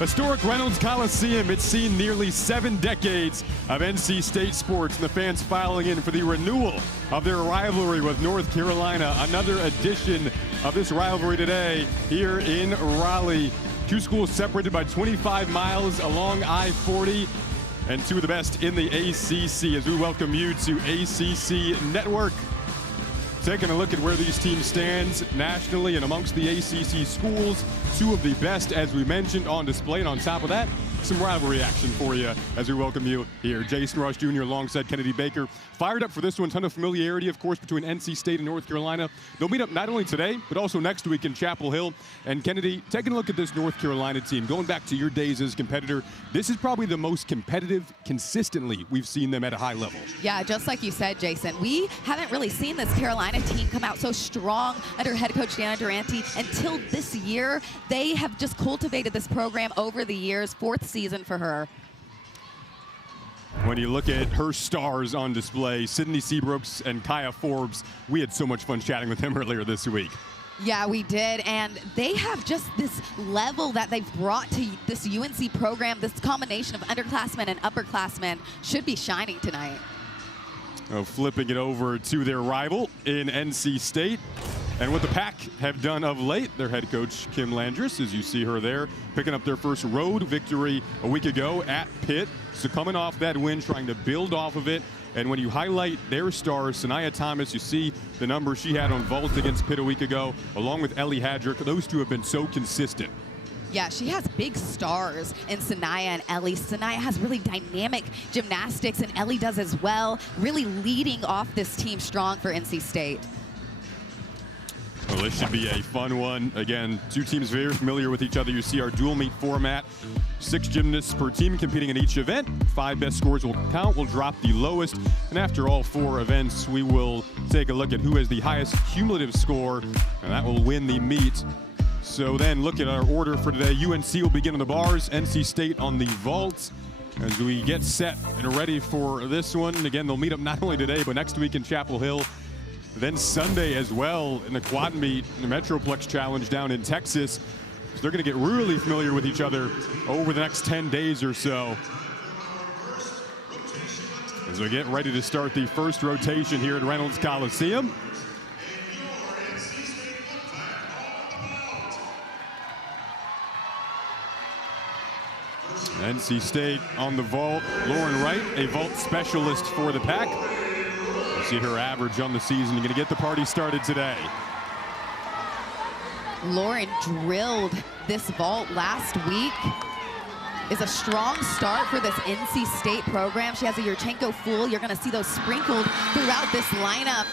Historic Reynolds Coliseum, it's seen nearly 7 decades of NC State sports, and the fans filing in for the renewal of their rivalry with North Carolina. Another edition of this rivalry today here in Raleigh. Two schools separated by 25 miles along I-40, and two of the best in the ACC as we welcome you to ACC Network. Taking a look at where these teams stand nationally and amongst the ACC schools. Two of the best, as we mentioned, on display. And on top of that, some rivalry action for you as we welcome you here. Jason Rush Jr. alongside Kennedy Baker. Fired up for this one. Ton of familiarity, of course, between NC State and North Carolina. They'll meet up not only today, but also next week in Chapel Hill. And Kennedy, taking a look at this North Carolina team, going back to your days as a competitor, this is probably the most competitive consistently we've seen them at a high level. Yeah, just like you said, Jason, we haven't really seen this Carolina team come out so strong under head coach Dana Durante until this year. They have just cultivated this program over the years. 4th season for her. When you look at her stars on display, Sydney Seabrooks and Kaya Forbes, we had so much fun chatting with them earlier this week. Yeah, we did, and they have just this level that they've brought to this UNC program. This combination of underclassmen and upperclassmen should be shining tonight. Flipping it over to their rival in NC State. And what the Pack have done of late, their head coach, Kim Landris, as you see her there, picking up their first road victory a week ago at Pitt. So coming off that win, trying to build off of it. And when you highlight their stars, Sanaya Thomas, you see the number she had on vault against Pitt a week ago, along with Ellie Hadrick. Those two have been so consistent. Yeah, she has big stars in Sanaya and Ellie. Sanaya has really dynamic gymnastics, and Ellie does as well, really leading off this team strong for NC State. Well, this should be a fun one. Again, two teams very familiar with each other. You see our dual meet format. 6 gymnasts per team competing in each event. 5 best scores will count. We'll drop the lowest. And after all 4 events, we will take a look at who has the highest cumulative score, and that will win the meet. So then, look at our order for today. UNC will begin on the bars, NC State on the vault. As we get set and ready for this one. Again, they'll meet up not only today, but next week in Chapel Hill. Then Sunday as well in the quad meet, the Metroplex Challenge down in Texas. So they're going to get really familiar with each other over the next 10 days or so. As we get ready to start the first rotation here at Reynolds Coliseum. NC State on the vault. Lauren Wright, a vault specialist for the Pack. You see her average on the season. You're going to get the party started today. Lauren drilled this vault last week. Is a strong start for this NC State program. She has a Yurchenko full. You're going to see those sprinkled throughout this lineup.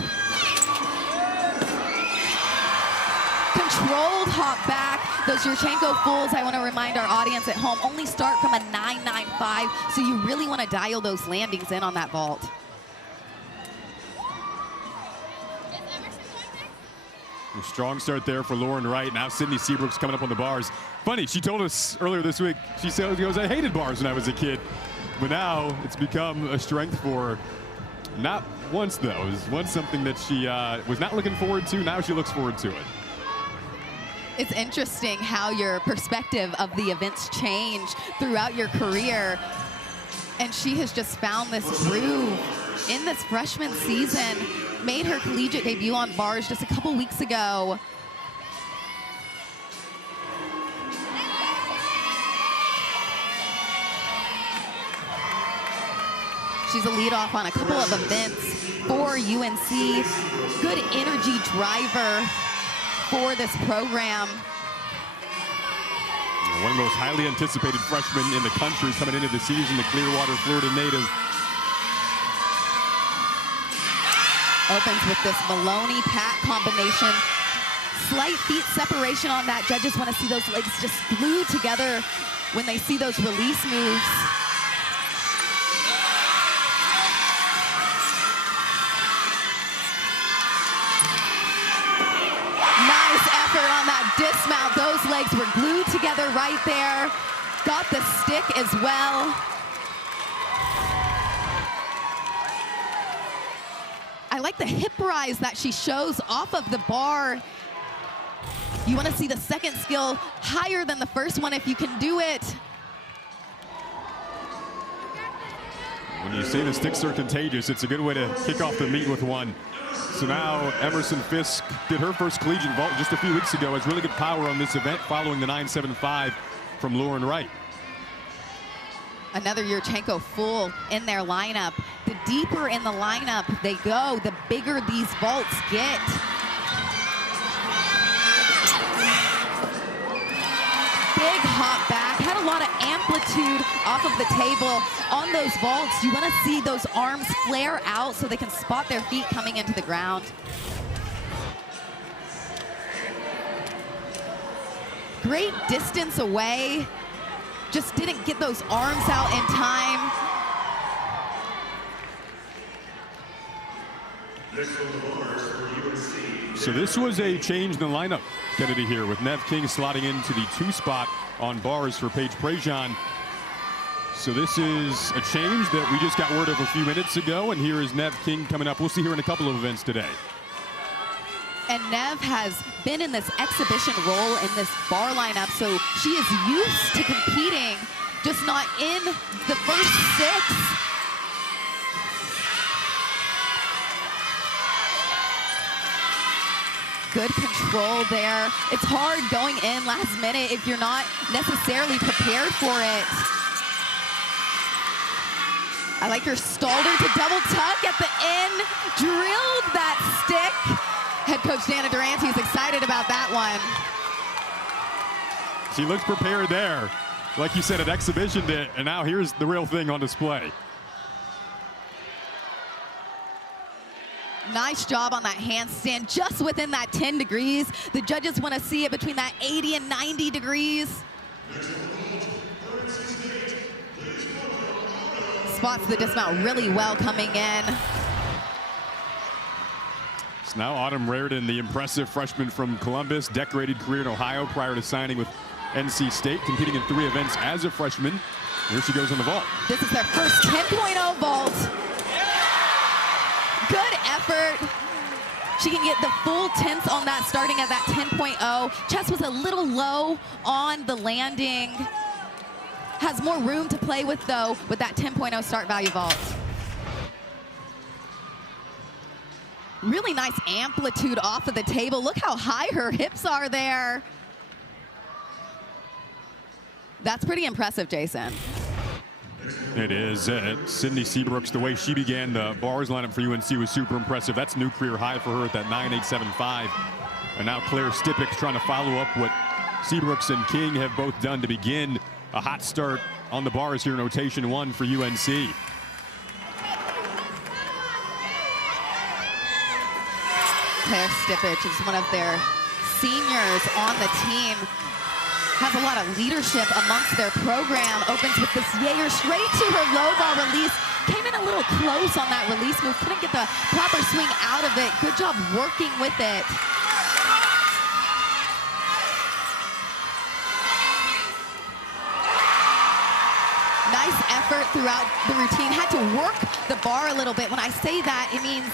Controlled hop back. Those Yurchenko fulls, I want to remind our audience at home, only start from a 995, so you really want to dial those landings in on that vault. A strong start there for Lauren Wright. Now Sydney Seabrooks coming up on the bars. Funny, she told us earlier this week, she said, I hated bars when I was a kid. But now it's become a strength for her. Not once, though. It was once something that she was not looking forward to. Now she looks forward to it. It's interesting how your perspective of the events change throughout your career. And she has just found this groove in this freshman season. Made her collegiate debut on bars just a couple weeks ago. She's a leadoff on a couple of events for UNC. Good energy driver for this program. One of the most highly anticipated freshmen in the country coming into the season, the Clearwater, Florida native. Opens with this Maloney-Pat combination. Slight feet separation on that. Judges want to see those legs just glued together when they see those release moves. Nice effort on that dismount. Those legs were glued together right there. Got the stick as well. I like the hip rise that she shows off of the bar. You want to see the second skill higher than the first one if you can do it. When you say the sticks are contagious, it's a good way to kick off the meet with one. So now Emerson Fisk did her first collegiate vault just a few weeks ago. Has really good power on this event following the 9.75 from Lauren Wright. Another Yurchenko full in their lineup. The deeper in the lineup they go, the bigger these vaults get. Big hop back, had a lot of amplitude off of the table on those vaults. You want to see those arms flare out so they can spot their feet coming into the ground. Great distance away. Just didn't get those arms out in time. So this was a change in the lineup, Kennedy, here, with Nev King slotting into the 2 spot on bars for Paige Prejean. So this is a change that we just got word of a few minutes ago, and here is Nev King coming up. We'll see her in a couple of events today. And Nev has been in this exhibition role in this bar lineup, so she is used to competing, just not in the first 6. Good control there. It's hard going in last minute if you're not necessarily prepared for it. I like her stalder to double tuck at the end, drilled that stick. Head coach Dana Durante is excited about that one. She looks prepared there. Like you said, at exhibition day, and now here's the real thing on display. Nice job on that handstand, just within that 10 degrees. The judges want to see it between that 80 and 90 degrees. Spots the dismount really well coming in. So now Autumn Raridan, the impressive freshman from Columbus, decorated career in Ohio prior to signing with NC State, competing in 3 events as a freshman. Here she goes on the vault. This is their first 10.0 vault. Good effort. She can get the full tenths on that, starting at that 10.0. Chest was a little low on the landing. Has more room to play with, though, with that 10.0 start value vault. Really nice amplitude off of the table. Look how high her hips are there. That's pretty impressive, Jason. It is. Sydney Seabrooks, the way she began the bars lineup for UNC was super impressive. That's a new career high for her at that 9.875. And now Claire Stipik trying to follow up what Seabrooks and King have both done to begin a hot start on the bars here in rotation 1 for UNC. Claire Stipik is one of their seniors on the team. Has a lot of leadership amongst their program. Opens with this Yair straight to her low ball release. Came in a little close on that release move. Couldn't get the proper swing out of it. Good job working with it. Nice effort throughout the routine. Had to work the bar a little bit. When I say that, it means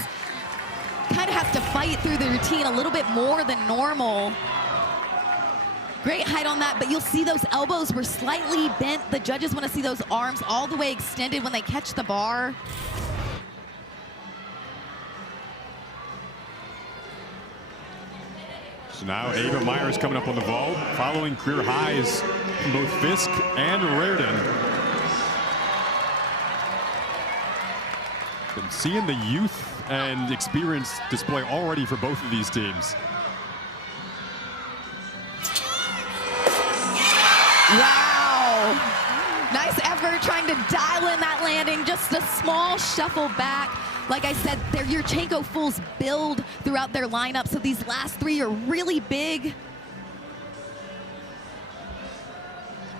kind of has to fight through the routine a little bit more than normal. Great height on that, but you'll see those elbows were slightly bent. The judges want to see those arms all the way extended when they catch the bar. So now Ava Myers coming up on the vault, following career highs from both Fisk and Raridan. Been seeing the youth and experience display already for both of these teams. Wow. Nice effort trying to dial in that landing. Just a small shuffle back. Like I said, their Yurchenko fulls build throughout their lineup, so these last 3 are really big.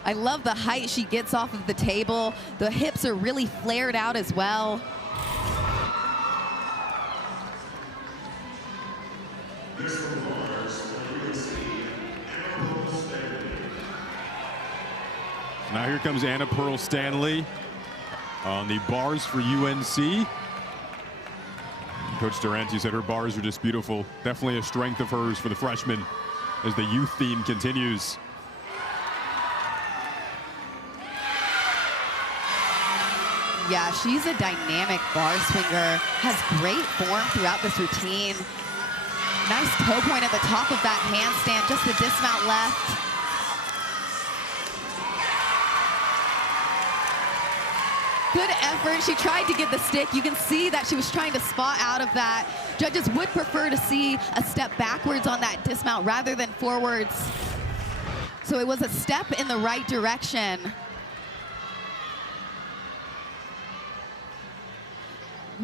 I love the height she gets off of the table. The hips are really flared out as well. Now here comes Anna Pearl Stanley on the bars for UNC. Coach Durante said her bars are just beautiful. Definitely a strength of hers for the freshman. as the youth theme continues. Yeah, she's a dynamic bar swinger, has great form throughout this routine. Nice toe point at the top of that handstand, just the dismount left. Good effort. She tried to get the stick. You can see that she was trying to spot out of that. Judges would prefer to see a step backwards on that dismount rather than forwards. So it was a step in the right direction.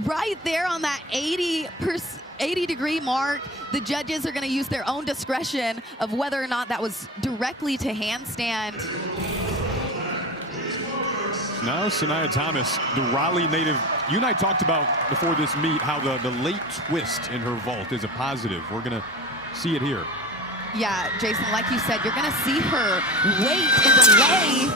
Right there on that 80-degree mark, the judges are going to use their own discretion of whether or not that was directly to handstand. Now, Sanaya Thomas, the Raleigh native. You and I talked about before this meet how the late twist in her vault is a positive. We're going to see it here. Yeah, Jason, like you said, you're going to see her wait and delay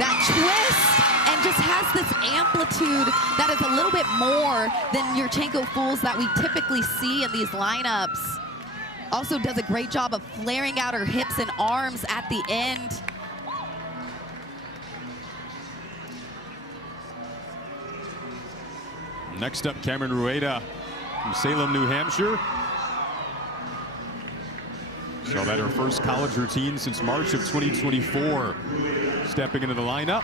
that twist and just has this amplitude that is a little bit more than Yurchenko fulls that we typically see in these lineups. Also does a great job of flaring out her hips and arms at the end. Next up, Cameron Rueda from Salem, New Hampshire. Saw that her first college routine since March of 2024. Stepping into the lineup.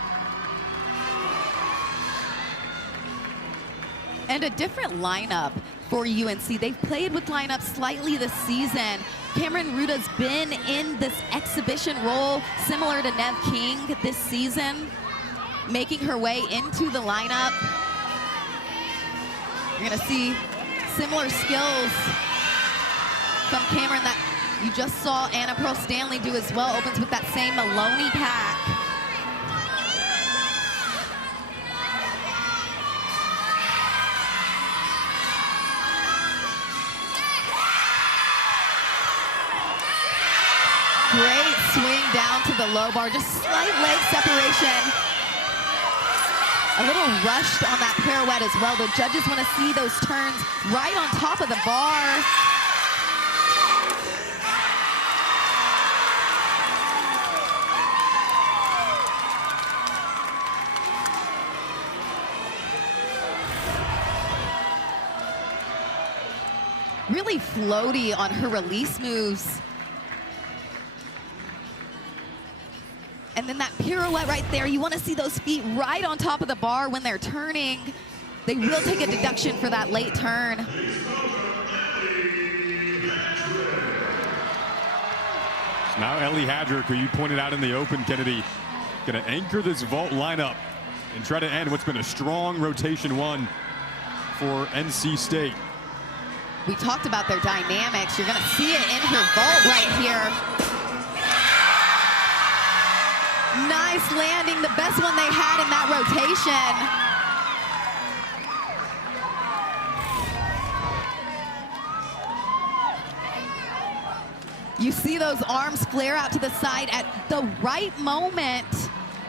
And a different lineup for UNC. They've played with lineups slightly this season. Cameron Ruda's been in this exhibition role similar to Nev King this season, making her way into the lineup. You're gonna see similar skills from Cameron that you just saw Anna Pearl Stanley do as well. Opens with that same Maloney pack. Great swing down to the low bar, just slight leg separation. A little rushed on that pirouette as well. The judges want to see those turns right on top of the bar. Really floaty on her release moves. And then that pirouette right there, you want to see those feet right on top of the bar when they're turning. They will take a deduction for that late turn. Now Ellie Hadrick, who you pointed out in the open, Kennedy, going to anchor this vault lineup and try to end what's been a strong rotation one for NC State. We talked about their dynamics. You're going to see it in her vault right here. Nice landing, the best one they had in that rotation. You see those arms flare out to the side at the right moment.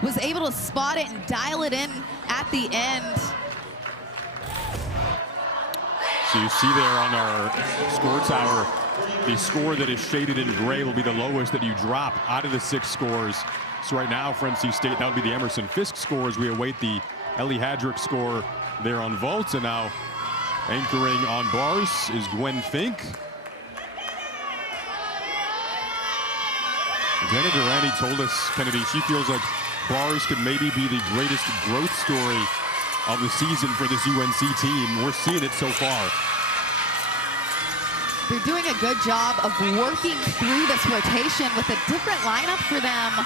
Was able to spot it and dial it in at the end. So you see there on our score tower, the score that is shaded in gray will be the lowest that you drop out of the 6 scores. So right now for NC State, that would be the Emerson Fisk score as we await the Ellie Hadrick score there on vaults. And now anchoring on bars is Gwen Fink. Jenna Durante told us, Kennedy, she feels like bars could maybe be the greatest growth story of the season for this UNC team. We're seeing it so far. They're doing a good job of working through this rotation with a different lineup for them.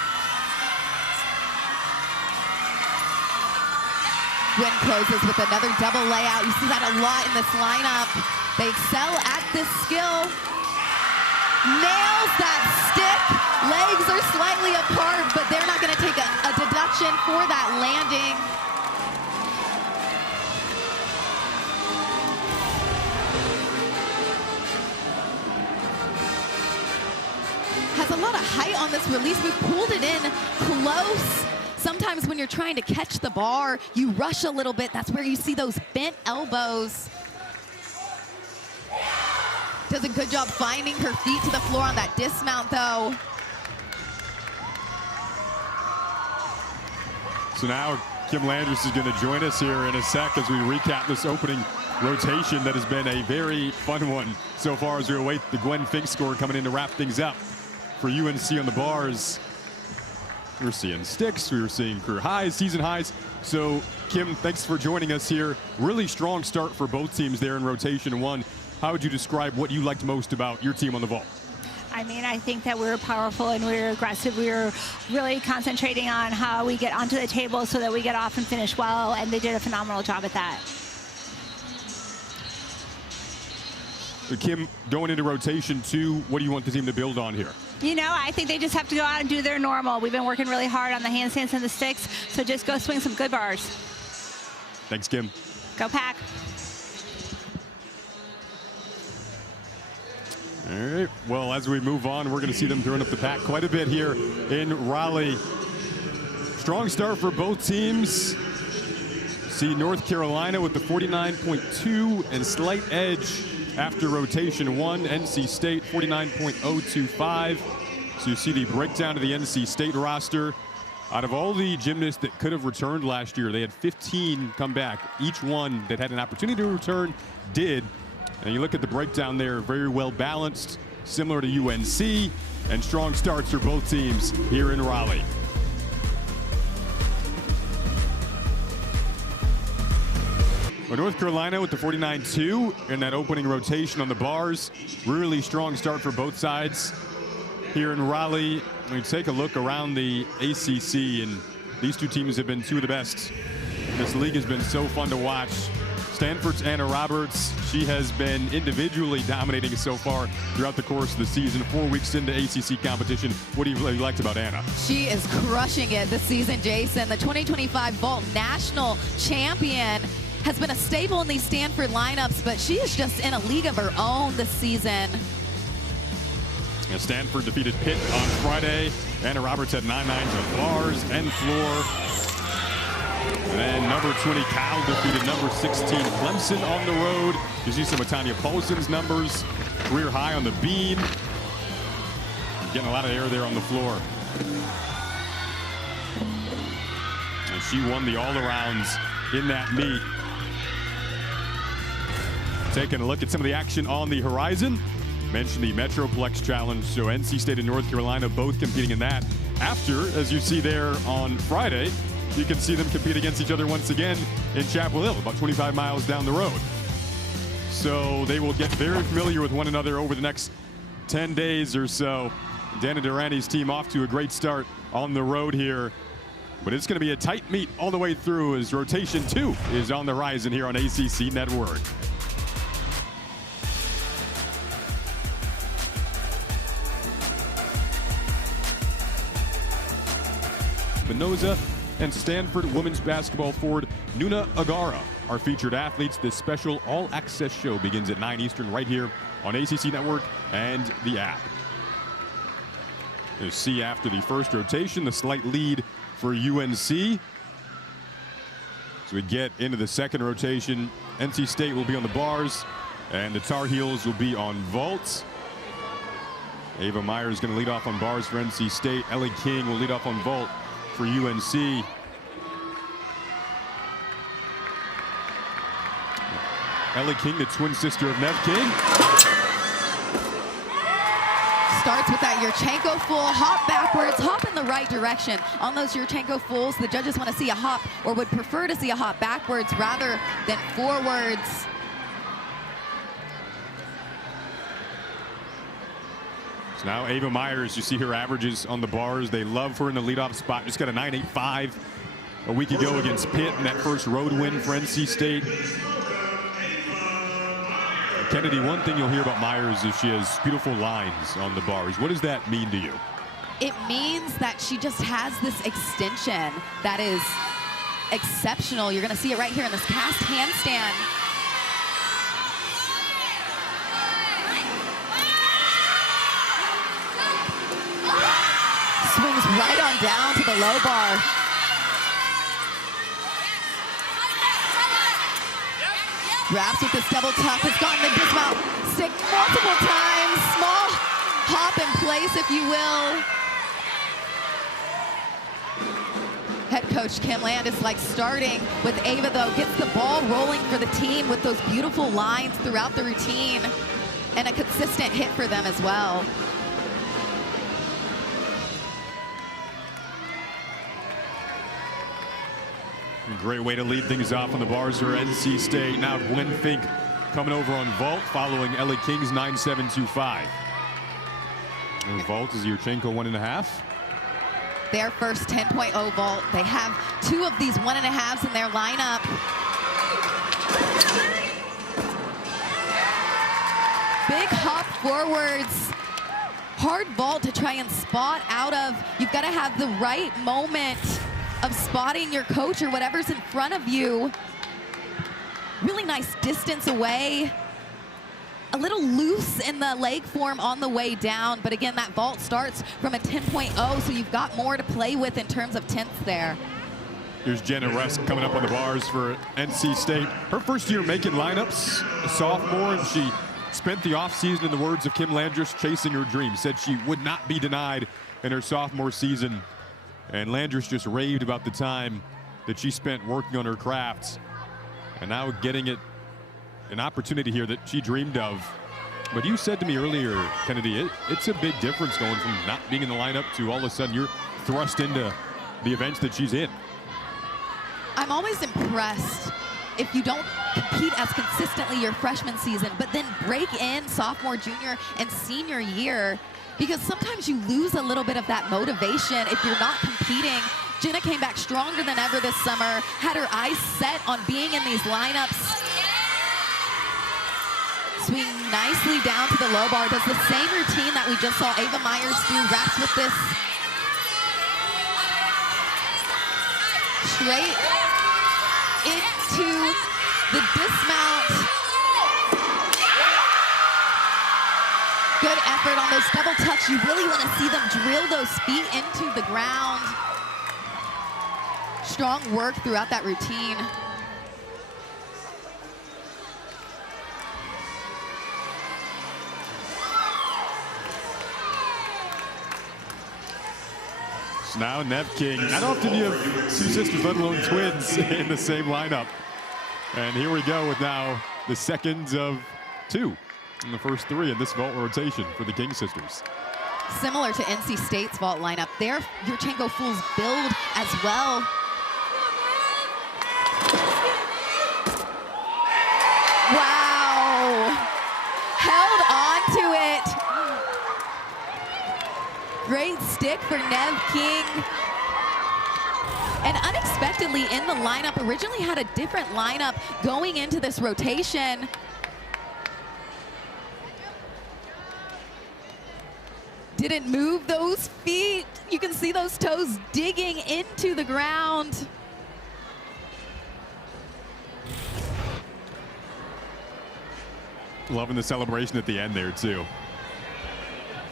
Gwen closes with another double layout. You see that a lot in this lineup. They excel at this skill. Nails that stick. Legs are slightly apart, but they're not going to take a deduction for that landing. Has a lot of height on this release move, pulled it in close. Sometimes when you're trying to catch the bar, you rush a little bit. That's where you see those bent elbows. Does a good job finding her feet to the floor on that dismount, though. So now Kim Landers is going to join us here in a sec as we recap this opening rotation that has been a very fun one so far as we await the Gwen Fink score coming in to wrap things up for UNC on the bars. We were seeing sticks, we were seeing career highs, season highs. So Kim, thanks for joining us here. Really strong start for both teams there in rotation one. How would you describe what you liked most about your team on the vault? I mean, I think that we were powerful and we were aggressive. We were really concentrating on how we get onto the table so that we get off and finish well, and they did a phenomenal job at that. Kim, going into rotation two, what do you want the team to build on here? You know, I think they just have to go out and do their normal. We've been working really hard on the handstands and the sticks, so just go swing some good bars. Thanks, Kim. Go Pack. All right, well, as we move on, we're going to see them throwing up the pack quite a bit here in Raleigh. Strong start for both teams. See North Carolina with the 49.2 and slight edge after rotation one. NC State 49.025. So you see the breakdown of the NC State roster. Out of all the gymnasts that could have returned last year, they had 15 come back. Each one that had an opportunity to return did. And you look at the breakdown there, very well balanced, similar to UNC, and strong starts for both teams here in Raleigh. Well, North Carolina with the 49.2 in that opening rotation on the bars. Really strong start for both sides here in Raleigh. We take a look around the ACC, and these two teams have been two of the best. This league has been so fun to watch. Stanford's Anna Roberts, she has been individually dominating so far throughout the course of the season. 4 weeks into ACC competition. What do you really liked about Anna? She is crushing it this season, Jason. The 2025 vault national champion has been a staple in these Stanford lineups, but she is just in a league of her own this season. Yeah, Stanford defeated Pitt on Friday. Anna Roberts had 9-9s on bars and floor. And then number 20 Cal defeated number 16 Clemson on the road. You see some of Tanya Paulson's numbers. Career high on the beam. Getting a lot of air there on the floor. And she won the all-arounds in that meet. Taking a look at some of the action on the horizon. Mentioned the Metroplex Challenge, so NC State and North Carolina both competing in that. After, as you see there on Friday, you can see them compete against each other once again in Chapel Hill, about 25 miles down the road. So they will get very familiar with one another over the next 10 days or so. Dana Durrante's team off to a great start on the road here. But it's going to be a tight meet all the way through as rotation two is on the horizon here on ACC Network. Spinoza and Stanford women's basketball forward Nuna Agara are featured athletes. This special all-access show begins at 9 Eastern right here on ACC Network and the app. You see after the first rotation, the slight lead for UNC. As we get into the second rotation, NC State will be on the bars and the Tar Heels will be on vaults. Ava Meyer is going to lead off on bars for NC State. Ellie King will lead off on vault for UNC. Ellie King, the twin sister of Nev King. Starts with that Yurchenko full, hop backwards, hop in the right direction. On those Yurchenko fulls, the judges want to see a hop, or would prefer to see a hop backwards rather than forwards. Now Ava Myers, you see her averages on the bars. They love her in the leadoff spot. Just got a 9.85 a week ago against Pitt in that first road win for NC State. Kennedy, one thing you'll hear about Myers is she has beautiful lines on the bars. What does that mean to you? It means that she just has this extension that is exceptional. You're going to see it right here in this cast handstand. Swings right on down to the low bar. Wraps with this double tuck, has gotten the dismount stick multiple times. Small hop in place, if you will. Head coach Kim Landis like starting with Ava, though, gets the ball rolling for the team with those beautiful lines throughout the routine and a consistent hit for them as well. A great way to lead things off on the bars for NC State. Now Gwen Fink coming over on vault following Ellie King's 9.725. And vault is Yurchenko 1.5. Their first 10.0 vault. They have 2 of these 1.5s in their lineup. Big hop forwards. Hard vault to try and spot out of. You've got to have the right moment of spotting your coach or whatever's in front of you. Really nice distance away. A little loose in the leg form on the way down, but again, that vault starts from a 10.0, so you've got more to play with in terms of tenths there. Here's Jenna Resk coming up on the bars for NC State. Her first year making lineups, a sophomore, and she spent the offseason, in the words of Kim Landis, chasing her dream. Said she would not be denied in her sophomore season. And Landis just raved about the time that she spent working on her crafts, and now getting it an opportunity here that she dreamed of. But you said to me earlier, Kennedy, it's a big difference going from not being in the lineup to all of a sudden you're thrust into the events that she's in. I'm always impressed if you don't compete as consistently your freshman season, but then break in sophomore, junior, and senior year, because sometimes you lose a little bit of that motivation if you're not competing. Jenna came back stronger than ever this summer, had her eyes set on being in these lineups. Swing nicely down to the low bar, does the same routine that we just saw Ava Myers do, wraps with this straight into the dismount. Good effort on those double tucks. You really want to see them drill those feet into the ground. Strong work throughout that routine. Now Nev King. Not often you have 2 sisters, let alone twins, in the same lineup. And here we go with now the second of 2 in the first 3 in this vault rotation for the King sisters. Similar to NC State's vault lineup, their Yurchenko Fools build as well. Wow! Held on to it. Great stick for Nev King. And unexpectedly in the lineup, originally had a different lineup going into this rotation. Didn't move those feet. You can see those toes digging into the ground. Loving the celebration at the end there too.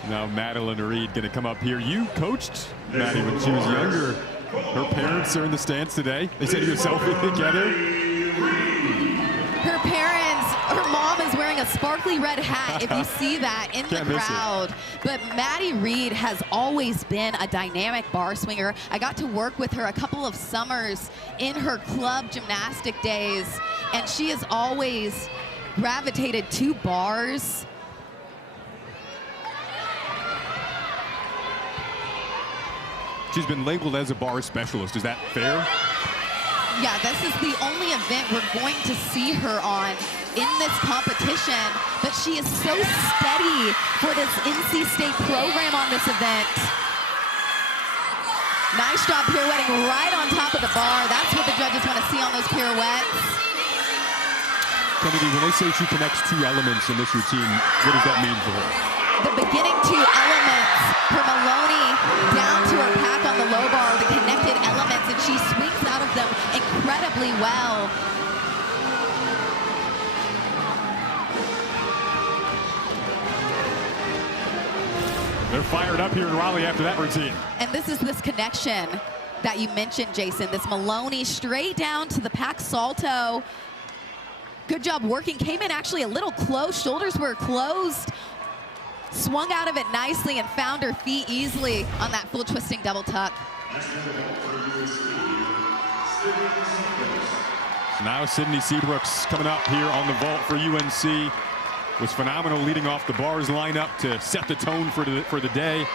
Now Madeline Reed going to come up here. You coached Maddie when she was younger. Her parents are in the stands today. They said you a selfie together. Her parents, her mom is wearing a sparkly red hat, if you see that in the crowd. But Maddie Reed has always been a dynamic bar swinger. I got to work with her a couple of summers in her club gymnastic days, and she has always gravitated to bars. She's been labeled as a bar specialist. Is that fair? Yeah, this is the only event we're going to see her on in this competition, but she is so steady for this NC State program on this event. Nice job pirouetting right on top of the bar. That's what the judges want to see on those pirouettes. Kennedy, when they say she connects 2 elements in this routine, what does that mean for her? The beginning 2 elements, her Maloney down to her pack on the low bar, the connected elements, and she swings out of them incredibly well. They're fired up here in Raleigh after that routine. And this is this connection that you mentioned, Jason, this Maloney straight down to the pack salto. Good job working. Came in actually a little close. Shoulders were closed. Swung out of it nicely and found her feet easily on that full twisting double tuck. Now Sydney Seabrooks coming up here on the vault for UNC. Was phenomenal leading off the bars lineup to set the tone for the day.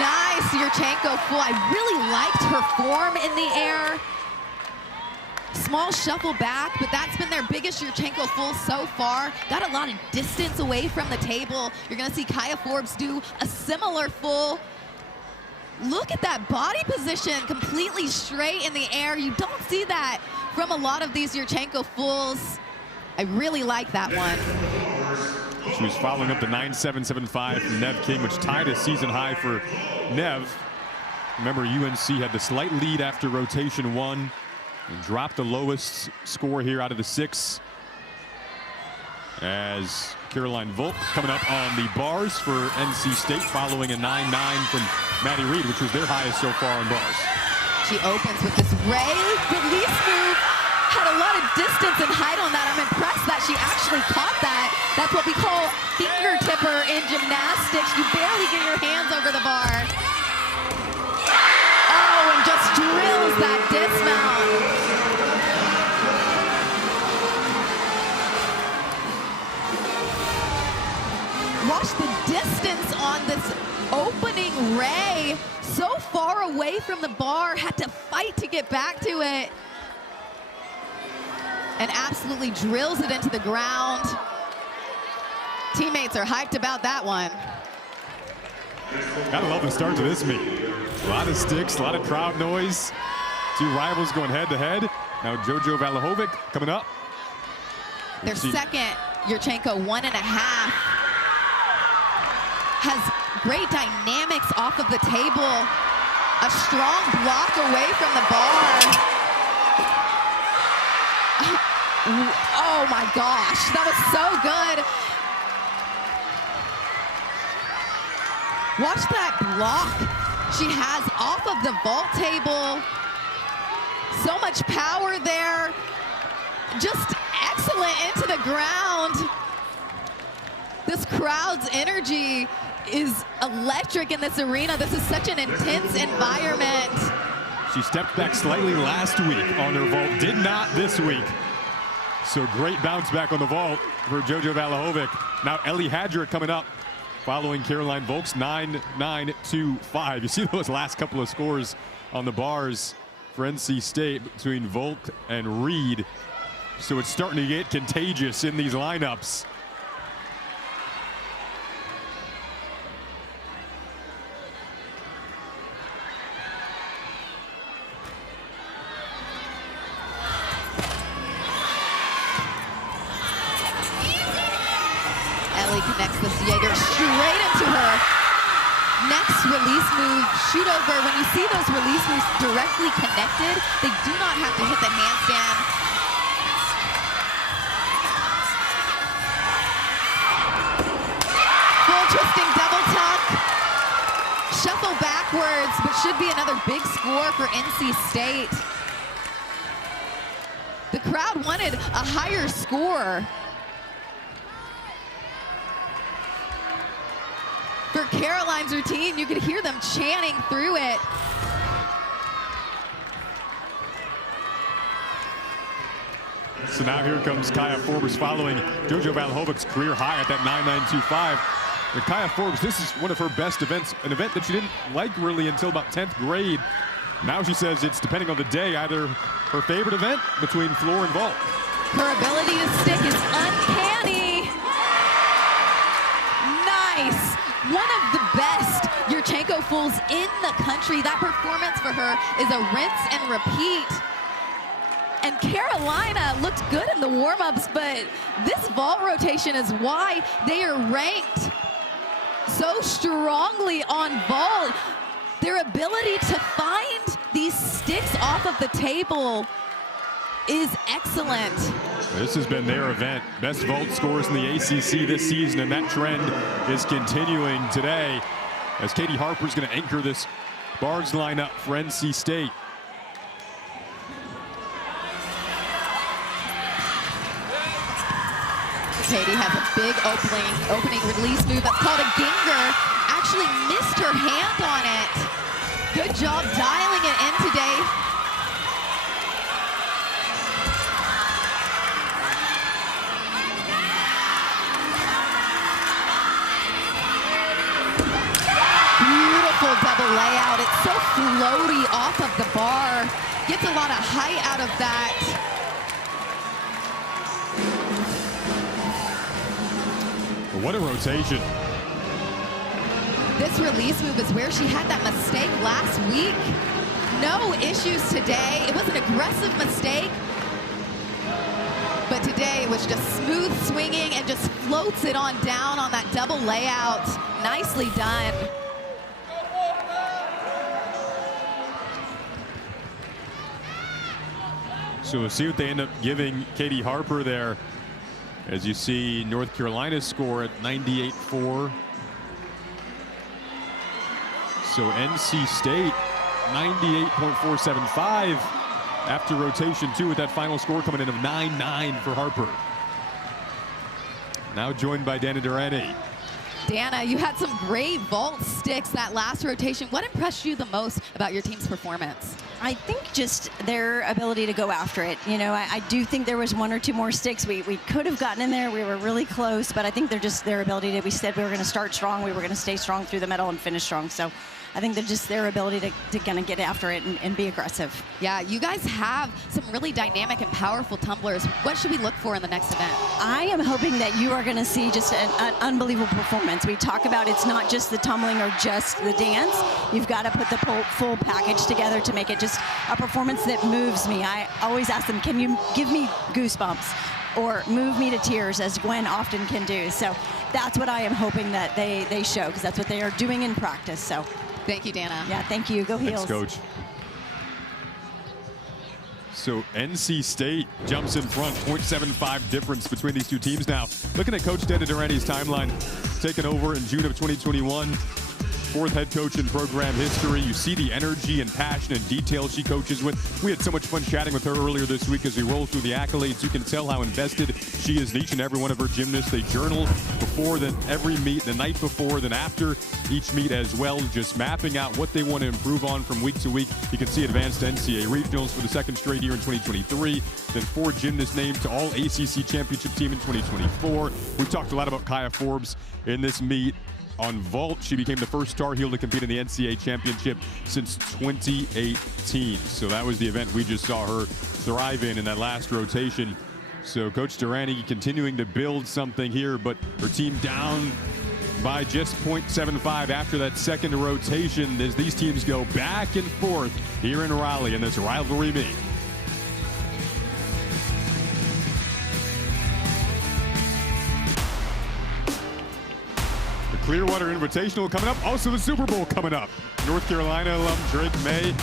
Nice Yurchenko full. I really liked her form in the air. Small shuffle back, but that's been their biggest Yurchenko full so far. Got a lot of distance away from the table. You're gonna see Kaya Forbes do a similar full. Look at that body position, completely straight in the air. You don't see that from a lot of these Yurchenko fulls. I really like that one. She was following up the 9.775 from Nev King, which tied a season high for Nev. Remember, UNC had the slight lead after rotation 1 and dropped the lowest score here out of the 6. As Caroline Volk coming up on the bars for NC State, following a 9.9 from Maddie Reed, which was their highest so far on bars. She opens with this Ray release move. Had a lot of distance and height on that. I'm impressed that she actually caught that. That's what we call finger tipper in gymnastics. You barely get your hands over the bar. Oh, and just drills that dismount. Watch the distance on this opening Ray. So far away from the bar, had to fight to get back to it. And absolutely drills it into the ground. Teammates are hyped about that one. Gotta love the start to this meet. A lot of sticks, a lot of crowd noise. Two rivals going head to head. Now JoJo Valahovic coming up. Their second Yurchenko 1.5. Has great dynamics off of the table. A strong block away from the bar. Oh my gosh, that was so good. Watch that block she has off of the vault table. So much power there. Just excellent into the ground. This crowd's energy is electric in this arena. This is such an intense environment. She stepped back slightly last week on her vault, did not this week. So great bounce back on the vault for JoJo Valahovic. Now Ellie Hadra coming up following Caroline Volk's 9.925. You see those last couple of scores on the bars for NC State between Volk and Reed. So it's starting to get contagious in these lineups. Connects this Jaeger straight into her. Next release move, shoot over. When you see those release moves directly connected, they do not have to hit the handstand. Full twisting double tuck. Shuffle backwards, but should be another big score for NC State. The crowd wanted a higher score. For Caroline's routine, you could hear them chanting through it. So now here comes Kaya Forbes following JoJo Valahovic's career high at that 9.925. And Kaya Forbes, this is one of her best events, an event that she didn't like really until about 10th grade. Now she says it's, depending on the day, either her favorite event between floor and vault. Her ability to stick is uncanny. Nice. One of the best Yurchenko fulls in the country. That performance for her is a rinse and repeat. And Carolina looked good in the warm-ups, but this vault rotation is why they are ranked so strongly on vault. Their ability to find these sticks off of the table is excellent. This has been their event. Best vault scores in the ACC this season, and that trend is continuing today as Katie Harper's going to anchor this bars line up for NC State. Katie has a big opening release move that's called a ginger. Actually missed her hand on it. Good job dialing it in today. Beautiful double layout. It's so floaty off of the bar. Gets a lot of height out of that. What a rotation. This release move is where she had that mistake last week. No issues today. It was an aggressive mistake, but today it was just smooth swinging and just floats it on down on that double layout. Nicely done. So we'll see what they end up giving Katie Harper there. As you see, North Carolina's score at 98.4. So NC State 98.475 after rotation 2, with that final score coming in of 9-9 for Harper. Now joined by Dana Durrani. Dana, you had some great vault sticks that last rotation. What impressed you the most about your team's performance? I think just their ability to go after it. You know, I do think there was 1 or 2 more sticks. We could have gotten in there. We were really close, but I think they're just their ability to, we said we were going to start strong. We were going to stay strong through the middle and finish strong. So I think they're just their ability to kind of get after it and be aggressive. Yeah, you guys have some really dynamic and powerful tumblers. What should we look for in the next event? I am hoping that you are going to see just an unbelievable performance. We talk about it's not just the tumbling or just the dance. You've got to put the full package together to make it just a performance that moves me. I always ask them, can you give me goosebumps or move me to tears, as Gwen often can do. So that's what I am hoping that they show, because that's what they are doing in practice. So thank you, Dana. yeah, thank you. Go Heels. Thanks, Coach. So NC State jumps in front, 0.75 difference between these two teams now. Looking at Coach Dana Durrani's timeline, taken over in June of 2021. 4th head coach in program history. You see the energy and passion and detail she coaches with. We had so much fun chatting with her earlier this week as we roll through the accolades. You can tell how invested she is in each and every one of her gymnasts. They journal before every meet, the night before, then after each meet as well, just mapping out what they want to improve on from week to week. You can see advanced NCAA regionals for the 2nd straight year in 2023. Then 4 gymnasts named to all ACC championship team in 2024. We've talked a lot about Kaya Forbes in this meet. On vault, she became the first Tar Heel to compete in the NCAA championship since 2018. So that was the event we just saw her thrive in that last rotation. So Coach Durrani continuing to build something here, but her team down by just 0.75 after that second rotation as these teams go back and forth here in Raleigh in this rivalry meet. Clearwater Invitational coming up. Also the Super Bowl coming up. North Carolina alum Drake May,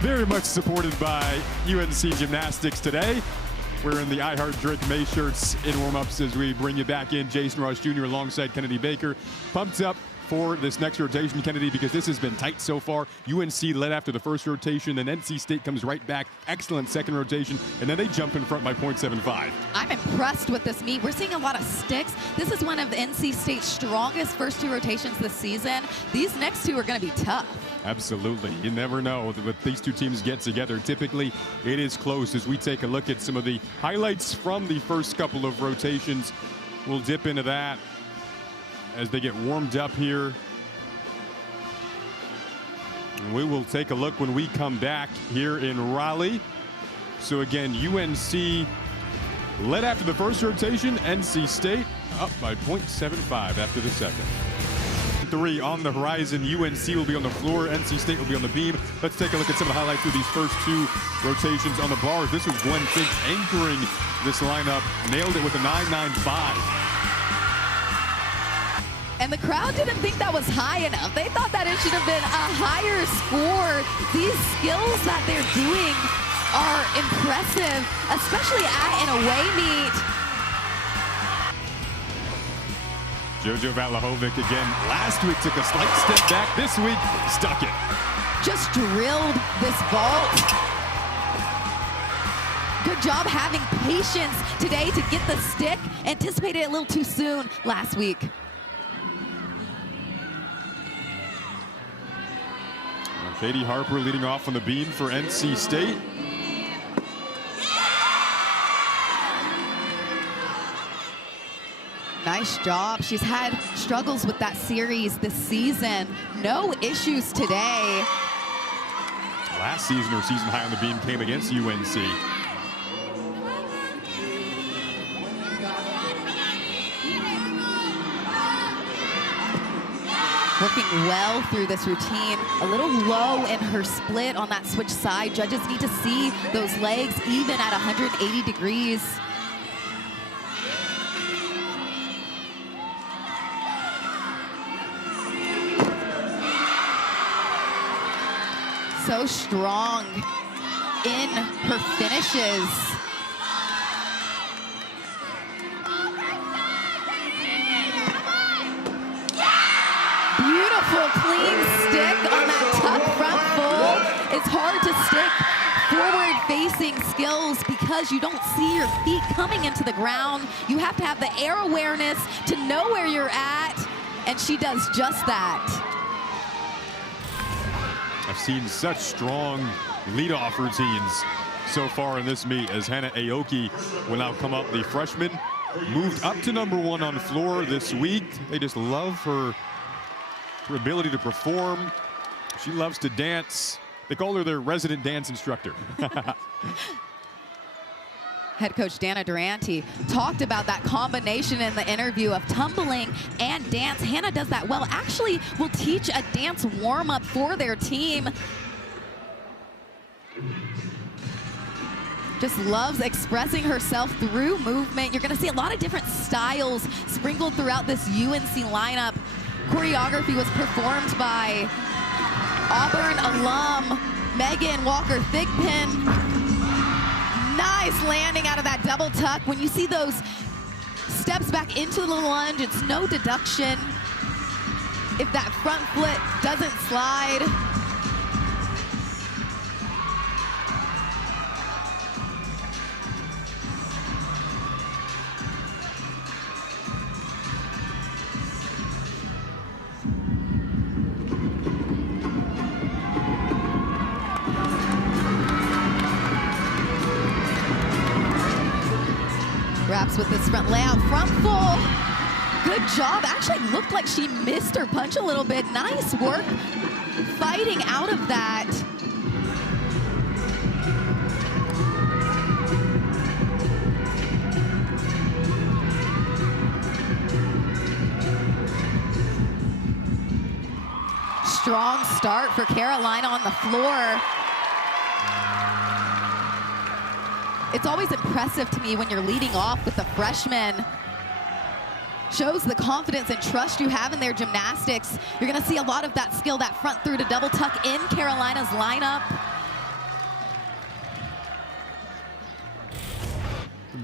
very much supported by UNC Gymnastics today. We're in the I Heart Drake May shirts in warm-ups as we bring you back in. Jason Ross Jr. alongside Kennedy Baker. Pumped up for this next rotation, Kennedy, because this has been tight so far. UNC led after the first rotation, then NC State comes right back. Excellent second rotation, and then they jump in front by 0.75. I'm impressed with this meet. We're seeing a lot of sticks. This is one of NC State's strongest first 2 rotations this season. These next 2 are going to be tough. Absolutely. You never know what these two teams get together. Typically, it is close. As we take a look at some of the highlights from the first couple of rotations, we'll dip into that as they get warmed up here. And we will take a look when we come back here in Raleigh. So again, UNC led after the first rotation. NC State up by 0.75 after the second. 3 on the horizon. UNC will be on the floor. NC State will be on the beam. Let's take a look at some of the highlights through these first 2 rotations on the bars. This was Gwen Fink anchoring this lineup. Nailed it with a 9.95. And the crowd didn't think that was high enough. They thought that it should have been a higher score. These skills that they're doing are impressive, especially at an away meet. Jojo Valahovic again last week took a slight step back. This week stuck it. just drilled this vault. Good job having patience today to get the stick. Anticipated it a little too soon last week. Katie Harper leading off on the beam for NC State. Nice job. She's had struggles with that series this season. No issues today. Last season, her season high on the beam came against UNC. Working well through this routine. A little low in her split on that switch side. Judges need to see those legs even at 180 degrees. So strong in her finishes. Beautiful clean stick on that tuck front full. It's hard to stick forward facing skills because you don't see your feet coming into the ground. You have to have the air awareness to know where you're at, and she does just that. I've seen such strong leadoff routines so far in this meet as Hannah Aoki will now come up. The freshman moved up to #1 on the floor this week. They just love her ability to perform. She loves to dance. They call her their resident dance instructor. Head coach Dana Durante talked about that combination in the interview of tumbling and dance. Hannah does that well. Actually, will teach a dance warm-up for their team. Just loves expressing herself through movement. You're going to see a lot of different styles sprinkled throughout this UNC lineup. Choreography was performed by Auburn alum Megan Walker-Thigpen. Nice landing out of that double tuck. When you see those steps back into the lunge, it's no deduction. If that front foot doesn't slide. Wraps with this front layout, front full. Good job. Actually looked like she missed her punch a little bit. Nice work fighting out of that. Strong start for Carolina on the floor. It's always impressive to me when you're leading off with the freshmen. Shows the confidence and trust you have in their gymnastics. You're gonna see a lot of that skill, that front through to double tuck in Carolina's lineup.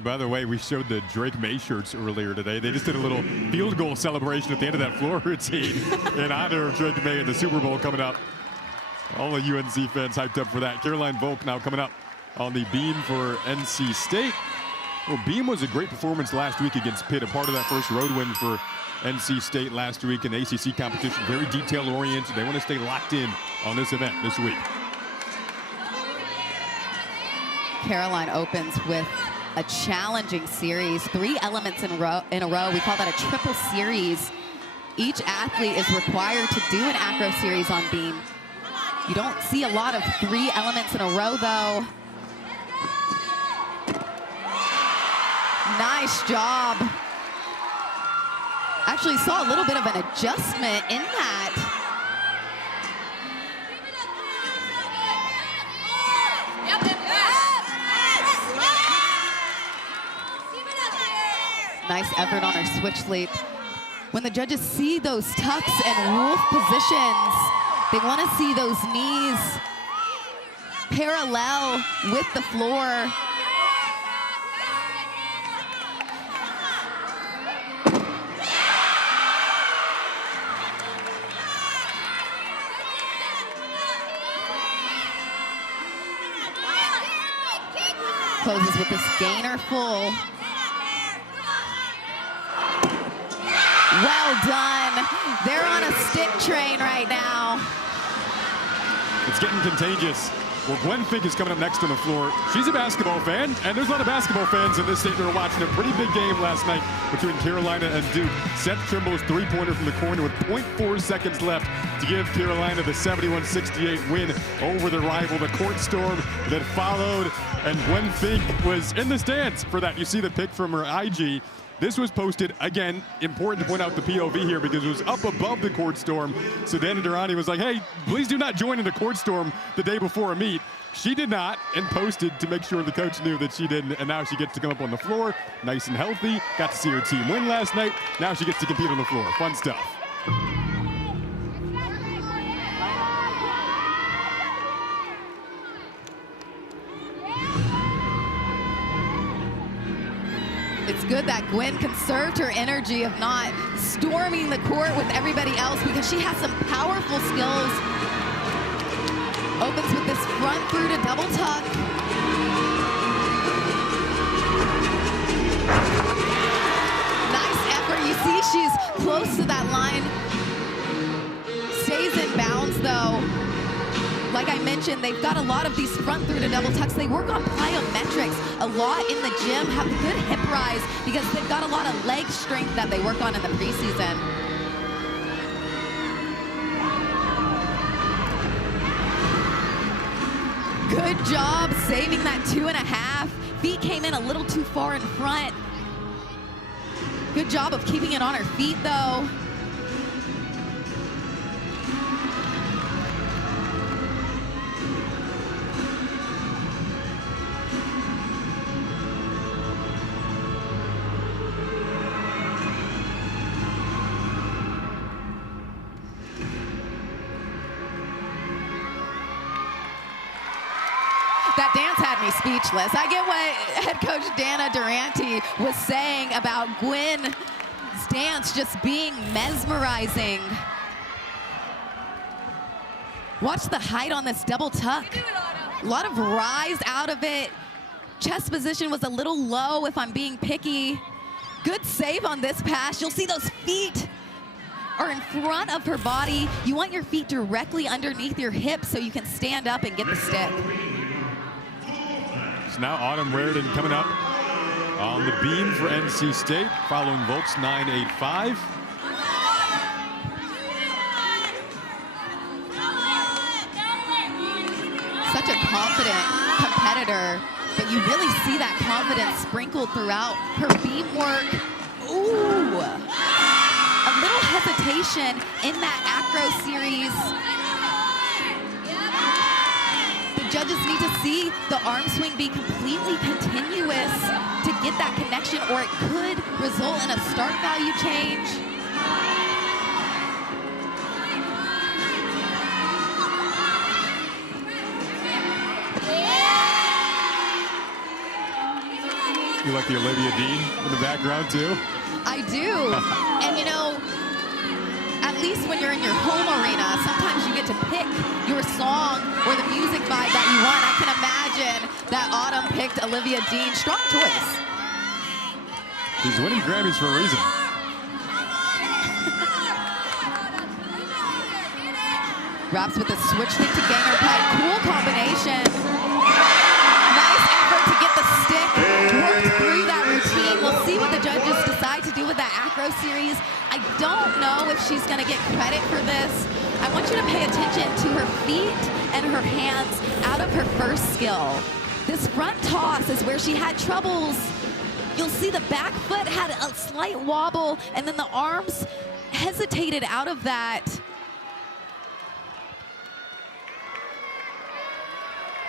By the way, we showed the Drake May shirts earlier today. They just did a little field goal celebration at the end of that floor routine in honor of Drake May and the Super Bowl coming up. All the UNC fans hyped up for that. Caroline Volk now coming up on the beam for NC State. Well, beam was a great performance last week against Pitt, a part of that first road win for NC State last week in the ACC competition. Very detail-oriented. They want to stay locked in on this event this week. Caroline opens with a challenging series, 3 elements in a row. We call that a triple series. Each athlete is required to do an acro series on beam. You don't see a lot of 3 elements in a row, though. Nice job. Actually saw a little bit of an adjustment in that. Nice effort on her switch leap. When the judges see those tucks and wolf positions, they want to see those knees parallel with the floor. closes with this gainer full. Well done. They're on a stick train right now. It's getting contagious. Well, Gwen Fink is coming up next on the floor. She's a basketball fan, and there's a lot of basketball fans in this state that were watching a pretty big game last night between Carolina and Duke. Seth Trimble's three-pointer from the corner with 0.4 seconds left to give Carolina the 71-68 win over the rival. The court storm that followed, and Gwen Fink was in the stands for that. You see the pic from her IG. This was posted, again, important to point out the POV here because it was up above the court storm. So Dana Durrani was like, hey, please do not join in the court storm the day before a meet. She did not, and posted to make sure the coach knew that she didn't, and now she gets to come up on the floor, nice and healthy. Got to see her team win last night. Now she gets to compete on the floor. Fun stuff. It's good that Gwen conserved her energy of not storming the court with everybody else because she has some powerful skills. Opens with this front through to double tuck. Nice effort. You see she's close to that line. Stays in bounds though. Like I mentioned, they've got a lot of these front through to double tucks. They work on plyometrics a lot in the gym, have a good hip rise because they've got a lot of leg strength that they work on in the preseason. Good job saving that 2.5. Feet came in a little too far in front. Good job of keeping it on her feet though. That dance had me speechless. I get what head coach Dana Durrani was saying about Gwen's dance just being mesmerizing. Watch the height on this double tuck. A lot of rise out of it. Chest position was a little low if I'm being picky. Good save on this pass. You'll see those feet are in front of her body. You want your feet directly underneath your hips so you can stand up and get the stick. Now Autumn Raridan coming up on the beam for NC State, following Volk's 9.85. Such a confident competitor, but you really see that confidence sprinkled throughout her beam work. Ooh, a little hesitation in that acro series. Judges need to see the arm swing be completely continuous to get that connection, or it could result in a start value change. You like the Olivia Dean in the background too? I do. And you know, at least when you're in your home arena, sometimes you get to pick your song or the music vibe that you want. I can imagine that Autumn picked Olivia Dean. Strong choice. She's winning Grammys for a reason. Wraps with a switch kick to gainer pike. Cool combination. Nice effort to get the stick. Worked through that routine. We'll see what the judges decide to do with that acro series. I don't know if she's going to get credit for this. I want you to pay attention to her feet and her hands out of her first skill. This front toss is where she had troubles. You'll see the back foot had a slight wobble, and then the arms hesitated out of that.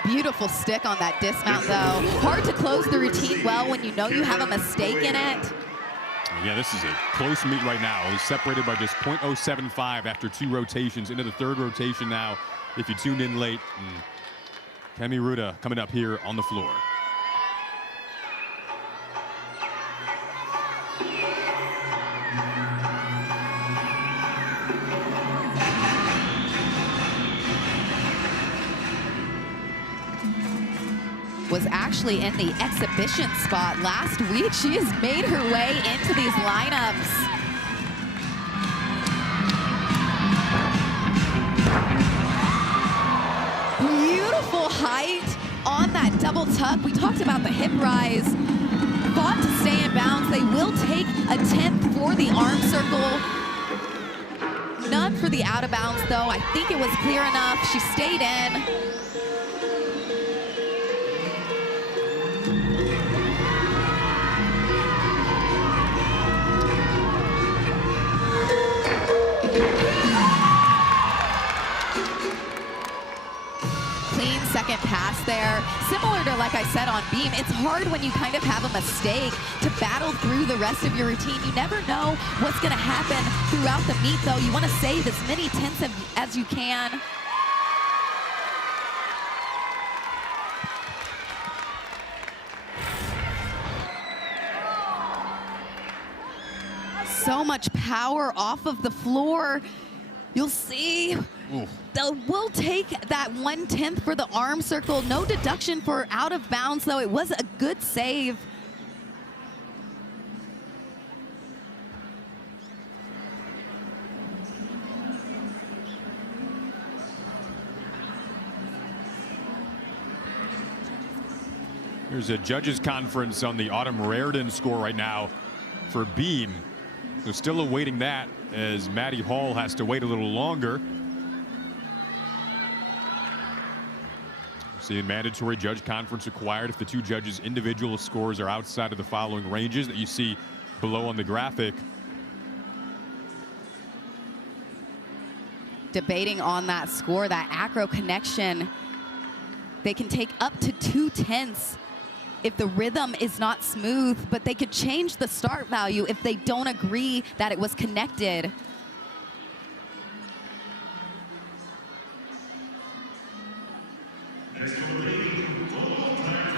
Beautiful stick on that dismount, though. Hard to close the routine well when you know you have a mistake in it. Yeah, this is a close meet right now. It's separated by just 0.075 after 2 rotations. Into the 3rd rotation now, if you tuned in late. Kemi Ruda coming up here on the floor. was actually in the exhibition spot last week. She has made her way into these lineups. Beautiful height on that double tuck. We talked about the hip rise. Fought to stay in bounds. They will take a 10th for the arm circle. None for the out of bounds, though. I think it was clear enough. She stayed in. Clean second pass there. Similar to, like I said, on beam, it's hard when you kind of have a mistake to battle through the rest of your routine. You never know what's going to happen throughout the meet, though. You want to save as many tenths as you can. So much power off of the floor. You'll see. We'll take that 1/10 for the arm circle. No deduction for out of bounds, though. It was a good save. There's a judges conference on the Autumn Raritan score right now for beam. So still awaiting that as Maddie Hall has to wait a little longer. See a mandatory judge conference required if the two judges' individual scores are outside of the following ranges that you see below on the graphic. Debating on that score, that acro connection. They can take up to 2/10 if the rhythm is not smooth, but they could change the start value if they don't agree that it was connected.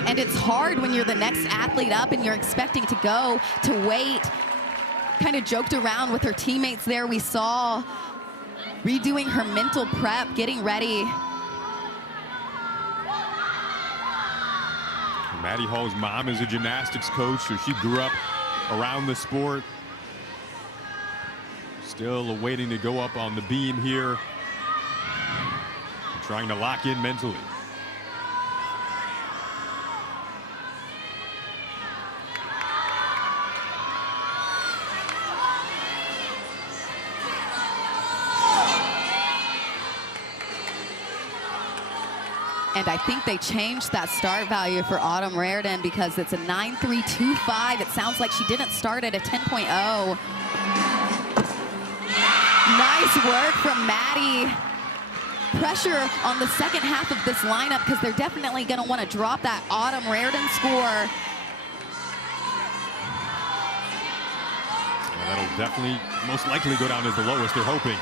And it's hard when you're the next athlete up and you're expecting to go to wait. Kind of joked around with her teammates there. We saw redoing her mental prep, getting ready. Maddie Hall's mom is a gymnastics coach, so she grew up around the sport. Still waiting to go up on the beam here. Trying to lock in mentally. And I think they changed that start value for Autumn Raritan because it's a 9.325. It sounds like she didn't start at a 10.0. Nice work from Maddie. Pressure on the second half of this lineup because they're definitely going to want to drop that Autumn Raritan score. Well, that'll definitely most likely go down as the lowest they're hoping.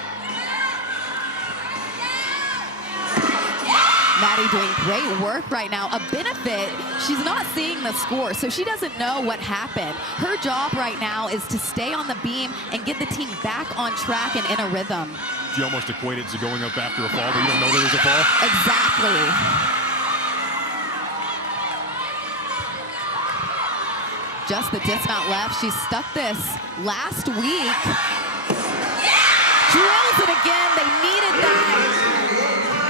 Maddie doing great work right now. A benefit, she's not seeing the score, so she doesn't know what happened. Her job right now is to stay on the beam and get the team back on track and in a rhythm. She almost equated to going up after a fall, but you don't know there was a fall? Exactly. Just the dismount left. She stuck this last week. Drills it again. They needed that.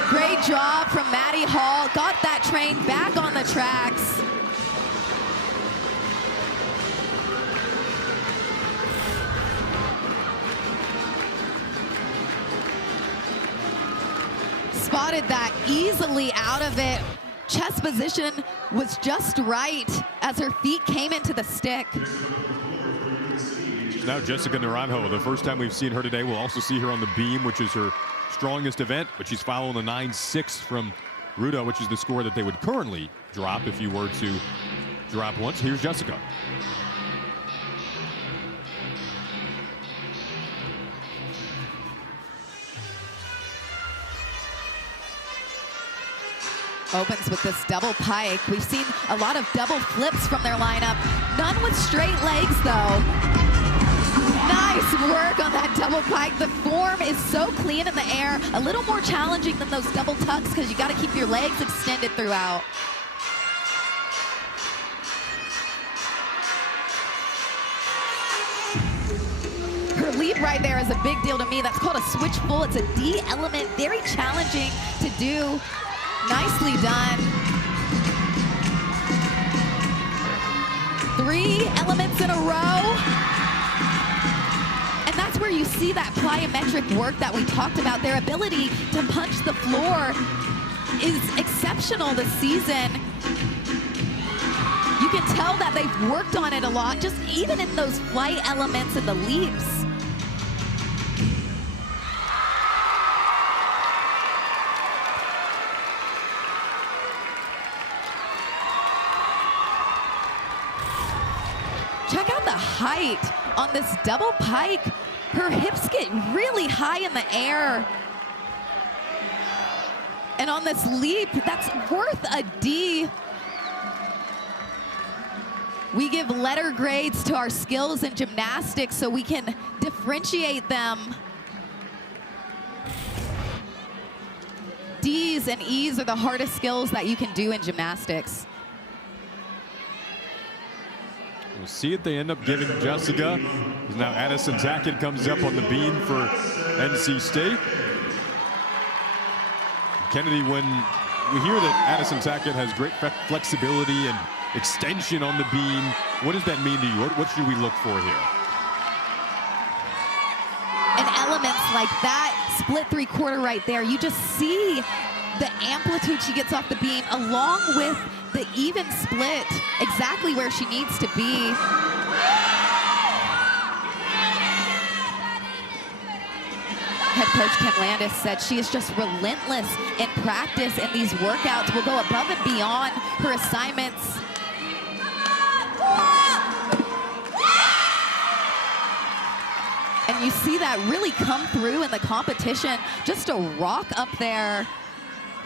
Great job from Maddie Hall. Got that train back on the tracks. Spotted that easily out of it. Chest position was just right as her feet came into the stick. Now Jessica Naranjo, the first time we've seen her today. We'll also see her on the beam, which is her strongest event, but she's following the 9.6 from Ruda, which is the score that they would currently drop if you were to drop once. Here's Jessica. Opens with this double pike. We've seen a lot of double flips from their lineup. None with straight legs, though. Nice work on that double pike. The form is so clean in the air. A little more challenging than those double tucks because you got to keep your legs extended throughout. leap right there is a big deal to me. That's called a switch full. It's a D element, very challenging to do. Nicely done. 3 elements in a row. And that's where you see that plyometric work that we talked about. Their ability to punch the floor is exceptional this season. You can tell that they've worked on it a lot, just even in those flight elements and the leaps. Check out the height on this double pike. Her hips get really high in the air. And on this leap, that's worth a D. We give letter grades to our skills in gymnastics so we can differentiate them. D's and E's are the hardest skills that you can do in gymnastics. We'll see if they end up giving Jessica. Now Addison Tackett comes up on the beam for NC State. Kennedy, when we hear that Addison Tackett has great flexibility and extension on the beam, what does that mean to you? What should we look for here? And elements like that split 3/4 right there, you just see the amplitude she gets off the beam along with the even split exactly where she needs to be. Head coach Kim Landis said she is just relentless in practice, and these workouts will go above and beyond her assignments. And you see that really come through in the competition. Just a rock up there.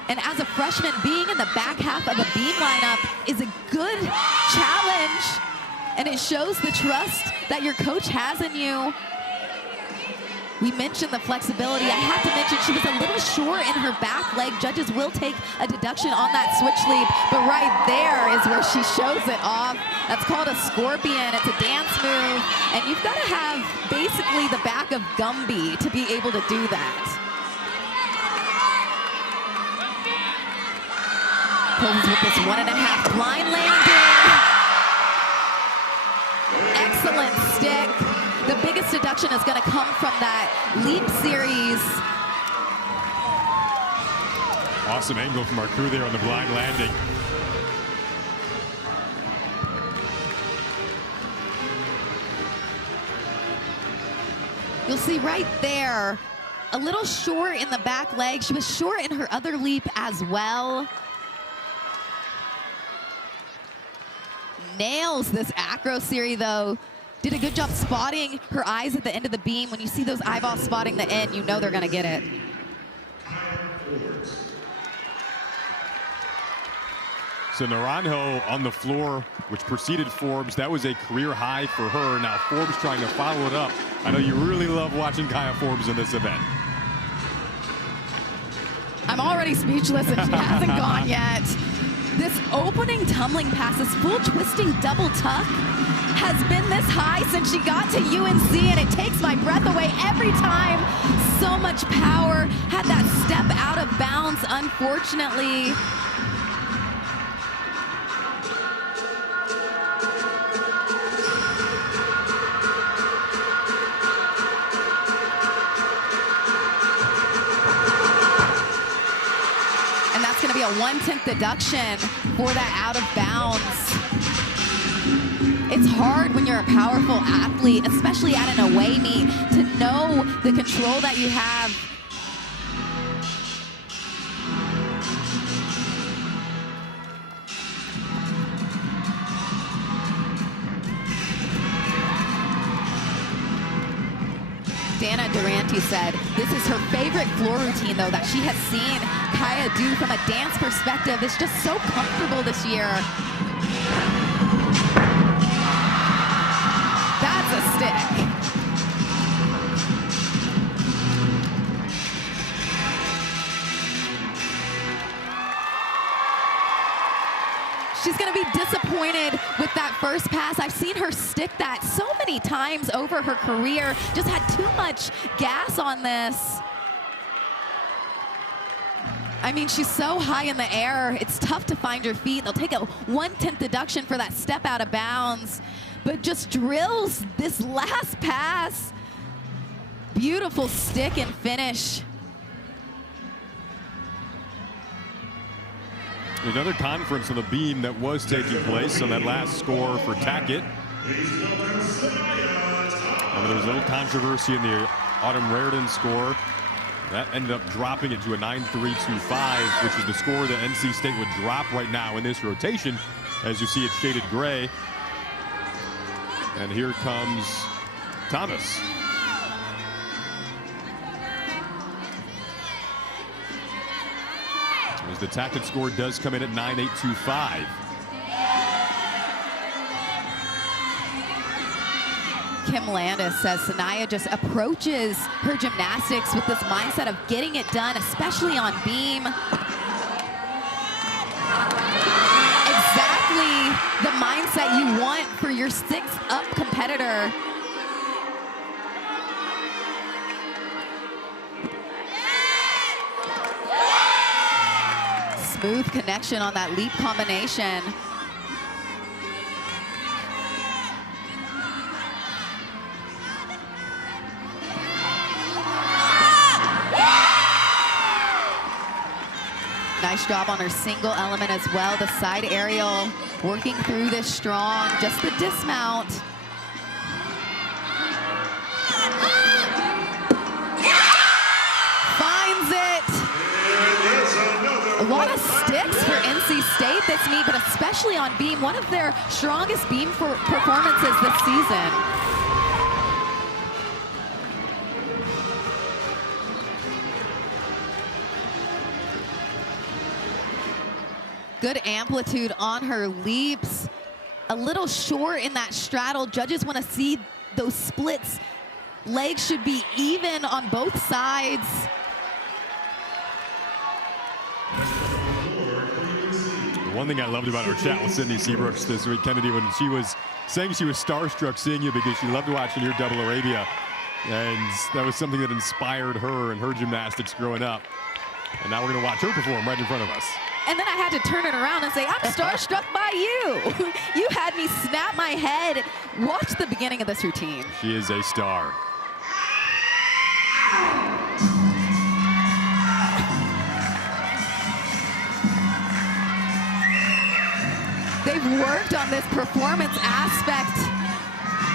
And as a freshman, being in the back half of a beam lineup is a good challenge. And it shows the trust that your coach has in you. We mentioned the flexibility. I have to mention she was a little short in her back leg. Judges will take a deduction on that switch leap, but right there is where she shows it off. That's called a scorpion. It's a dance move, and you've got to have basically the back of Gumby to be able to do that. Closes with this 1.5 blind landing. Excellent stick. The biggest deduction is going to come from that leap series. Awesome angle from our crew there on the blind landing. You'll see right there, a little short in the back leg. She was short in her other leap as well. Nails this acro series though. Did a good job spotting her eyes at the end of the beam. When you see those eyeballs spotting the end, you know they're gonna get it. So Naranjo on the floor, which preceded Forbes. That was a career high for her. Now Forbes trying to follow it up. I know you really love watching Kaya Forbes in this event. I'm already speechless and she hasn't gone yet. This opening tumbling pass, this full twisting double tuck, has been this high since she got to UNC, and it takes my breath away every time. So much power. Had that step out of bounds, unfortunately. And that's going to be a 1/10 deduction for that out of bounds. It's hard when you're a powerful athlete, especially at an away meet, to know the control that you have. Dana Durante said this is her favorite floor routine, though, that she has seen Kaya do from a dance perspective. It's just so comfortable this year. That's a stick. She's going to be disappointed with that first pass. I've seen her stick that so many times over her career. Just had too much gas on this. I mean, she's so high in the air, it's tough to find your feet. They'll take a 1/10 deduction for that step out of bounds, but just drills this last pass. Beautiful stick and finish. Another conference on the beam that was taking place on that last score for Tackett. There was a little controversy in the Autumn Raritan score. That ended up dropping it to a 9.325, which is the score that NC State would drop right now in this rotation. As you see, it's shaded gray. And here comes Thomas. As the Tackett score does come in at 9.825. Kim Landis says Sanaya just approaches her gymnastics with this mindset of getting it done, especially on beam. Exactly the mindset you want for your 6-up competitor. Smooth connection on that leap combination. Nice job on her single element as well. The side aerial, working through this strong, just the dismount. Finds it. A lot of sticks for NC State this meet, but especially on beam, one of their strongest beam performances this season. Good amplitude on her leaps. A little short in that straddle. Judges want to see those splits. Legs should be even on both sides. One thing I loved about our chat with Sydney Seabrooks this week, Kennedy, when she was saying she was starstruck seeing you because she loved watching your Double Arabia. And that was something that inspired her and her gymnastics growing up. And now we're going to watch her perform right in front of us. And then I had to turn it around and say, I'm starstruck by you. You had me snap my head. Watch the beginning of this routine. She is a star. They've worked on this performance aspect.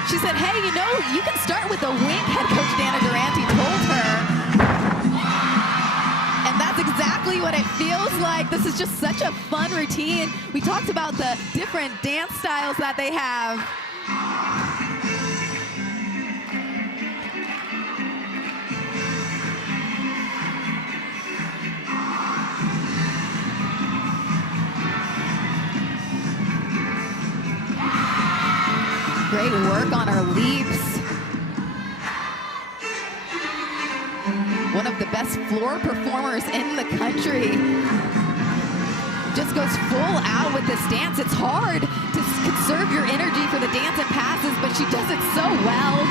She said, hey, you know, you can start with a wink, head coach Dana Durante told her. And that's exactly what it feels like. This is just such a fun routine. We talked about the different dance styles that they have. Great work on her leaps. One of the best floor performers in the country. Just goes full out with this dance. It's hard to conserve your energy for the dance and passes, but she does it so well.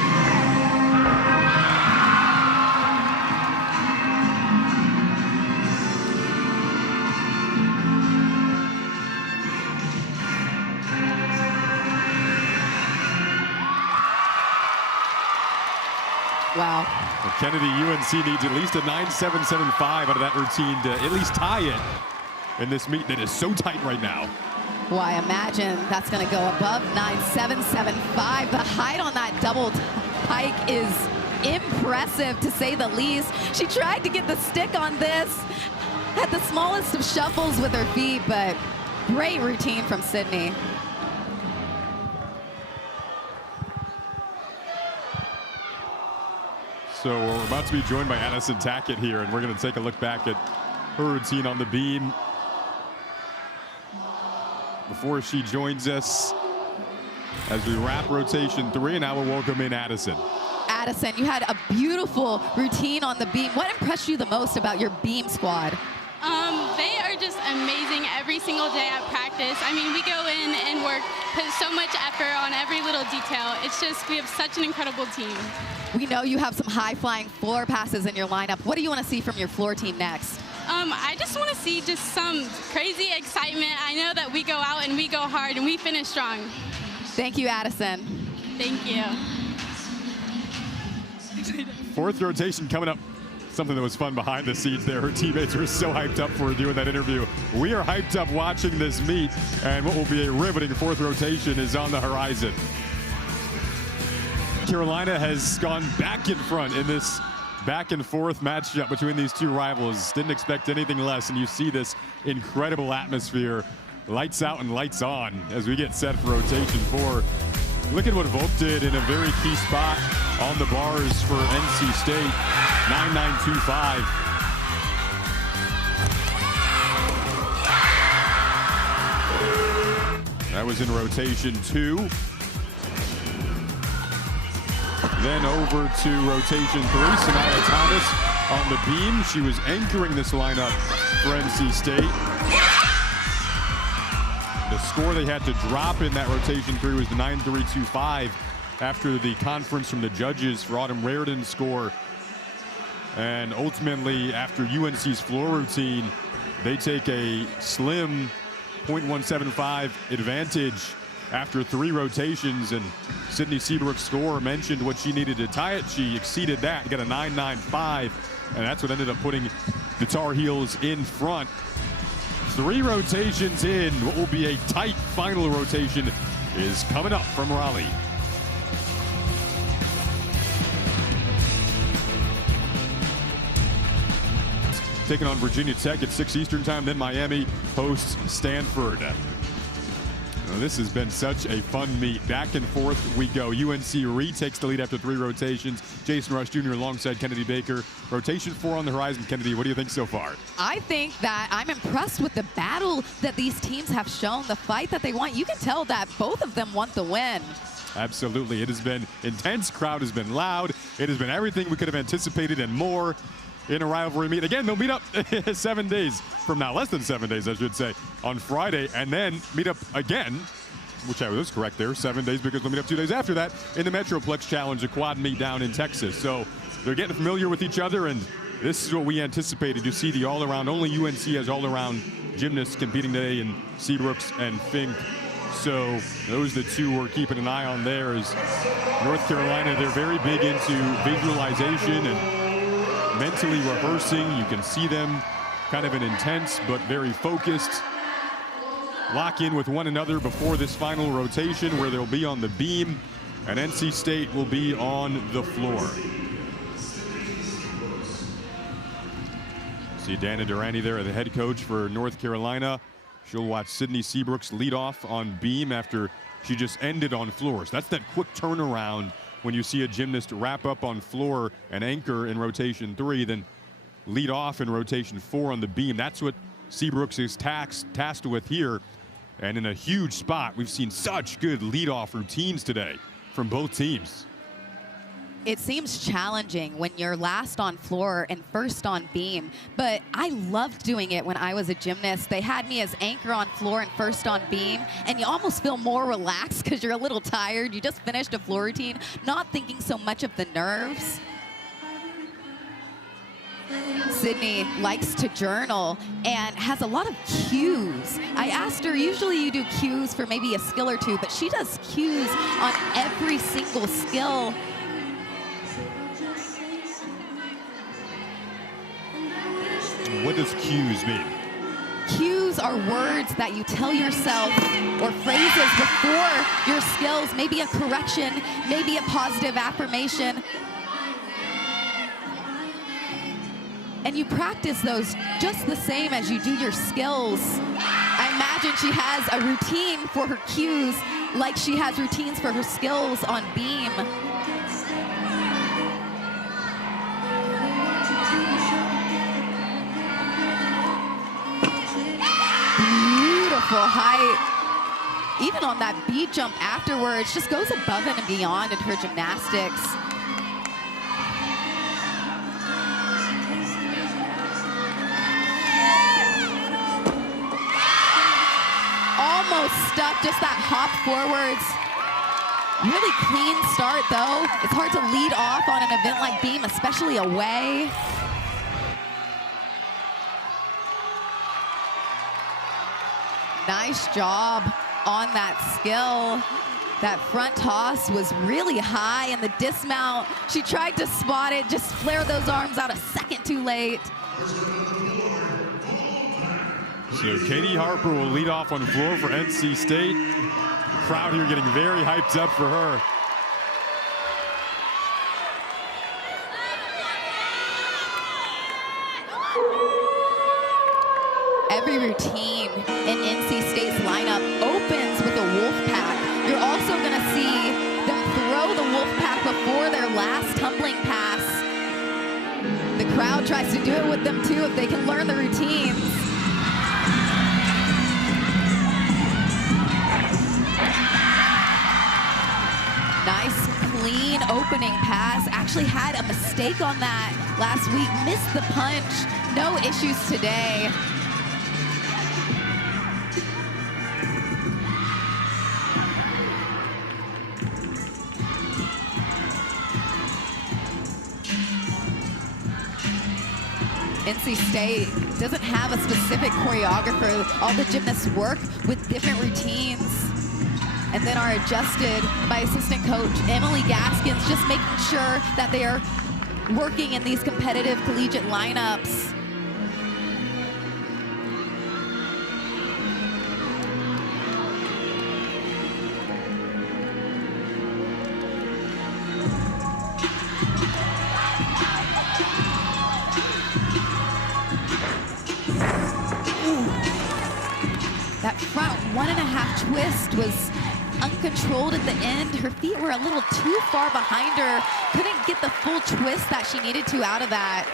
Wow. Well, Kennedy, UNC needs at least a 9.775 out of that routine to at least tie it in this meet that is so tight right now. Why, imagine that's going to go above 9.775. The height on that double pike is impressive, to say the least. She tried to get the stick on this, had the smallest of shuffles with her feet, but great routine from Sydney. So we're about to be joined by Addison Tackett here, and we're going to take a look back at her routine on the beam. Before she joins us, as we wrap rotation 3, and now we'll welcome in Addison. Addison, you had a beautiful routine on the beam. What impressed you the most about your beam squad? They are just just amazing every single day at practice. I mean, we go in and work, put so much effort on every little detail. It's just, we have such an incredible team. We know you have some high-flying floor passes in your lineup. What do you want to see from your floor team next? I just want to see just some crazy excitement. I know that we go out and we go hard and we finish strong. Thank you, Addison. Thank you. Fourth rotation coming up. Something that was fun behind the scenes there. Her teammates were so hyped up for doing that interview. We are hyped up watching this meet, and what will be a riveting fourth rotation is on the horizon. Carolina has gone back in front in this back and forth matchup between these two rivals. Didn't expect anything less, and you see this incredible atmosphere. Lights out and lights on as we get set for rotation 4. Look at what Volk did in a very key spot on the bars for NC State. 9.925. That was in rotation 2. Then over to rotation 3, Sanaya Thomas on the beam. She was anchoring this lineup for NC State. The score they had to drop in that rotation 3 was the 9.325 after the conference from the judges for Autumn Raridan's score. And ultimately, after UNC's floor routine, they take a slim 0.175 advantage after 3 rotations. And Sydney Seabrook's score mentioned what she needed to tie it. She exceeded that, got a 9.95, and that's what ended up putting the Tar Heels in front. 3 rotations in, what will be a tight final rotation is coming up from Raleigh. Taking on Virginia Tech at 6 Eastern time, then Miami hosts Stanford. This has been such a fun meet. Back and forth we go. UNC retakes the lead after 3 rotations. Jason Rush Jr. alongside Kennedy Baker. Rotation 4 on the horizon. Kennedy, what do you think so far? I think that I'm impressed with the battle that these teams have shown, the fight that they want. You can tell that both of them want the win. Absolutely. It has been intense. Crowd has been loud. It has been everything we could have anticipated and more in a rivalry meet. Again, they'll meet up 7 days from now, less than 7 days, I should say, on Friday, and then meet up again, which I was correct there, 7 days, because they'll meet up 2 days after that in the Metroplex Challenge, a quad meet down in Texas. So they're getting familiar with each other, and this is what we anticipated. You see the all-around, only UNC has all-around gymnasts competing today in Seabrooks and Fink. So those are the 2 we're keeping an eye on there. Is North Carolina, they're very big into visualization and mentally rehearsing. You can see them kind of an intense but very focused. Lock in with one another before this final rotation where they'll be on the beam, and NC State will be on the floor. See Dana Durante there, the head coach for North Carolina. She'll watch Sydney Seabrooks lead off on beam after she just ended on floors. That's that quick turnaround when you see a gymnast wrap up on floor and anchor in rotation 3, then lead off in rotation 4 on the beam. That's what Seabrooks is tasked with here. And in a huge spot, we've seen such good lead-off routines today from both teams. It seems challenging when you're last on floor and first on beam, but I loved doing it when I was a gymnast. They had me as anchor on floor and first on beam, and you almost feel more relaxed because you're a little tired. You just finished a floor routine, not thinking so much of the nerves. Sydney likes to journal and has a lot of cues. I asked her, usually you do cues for maybe a skill or 2, but she does cues on every single skill. What does cues mean? Cues are words that you tell yourself or phrases before your skills, maybe a correction, maybe a positive affirmation. And you practice those just the same as you do your skills. I imagine she has a routine for her cues like she has routines for her skills on beam. Beautiful height. Even on that beat jump afterwards, just goes above and beyond in her gymnastics. almost stuck, just that hop forwards. Really clean start, though. It's hard to lead off on an event like beam, especially away. Nice job on that skill. That front toss was really high, and the dismount, she tried to spot it, just flared those arms out a second too late. So Katie Harper will lead off on floor for NC State. The crowd here getting very hyped up for her. Every routine in NC State's lineup opens with a wolf pack. You're also going to see them throw the wolf pack before their last tumbling pass. The crowd tries to do it with them too if they can learn the routines. Nice, clean opening pass. Actually had a mistake on that last week. Missed the punch. No issues today. NC State doesn't have a specific choreographer. All the gymnasts work with different routines and then are adjusted by assistant coach Emily Gaskins, just making sure that they are working in these competitive collegiate lineups. That front 1.5 twist was uncontrolled at the end. Her feet were a little too far behind her. Couldn't get the full twist that she needed to out of that.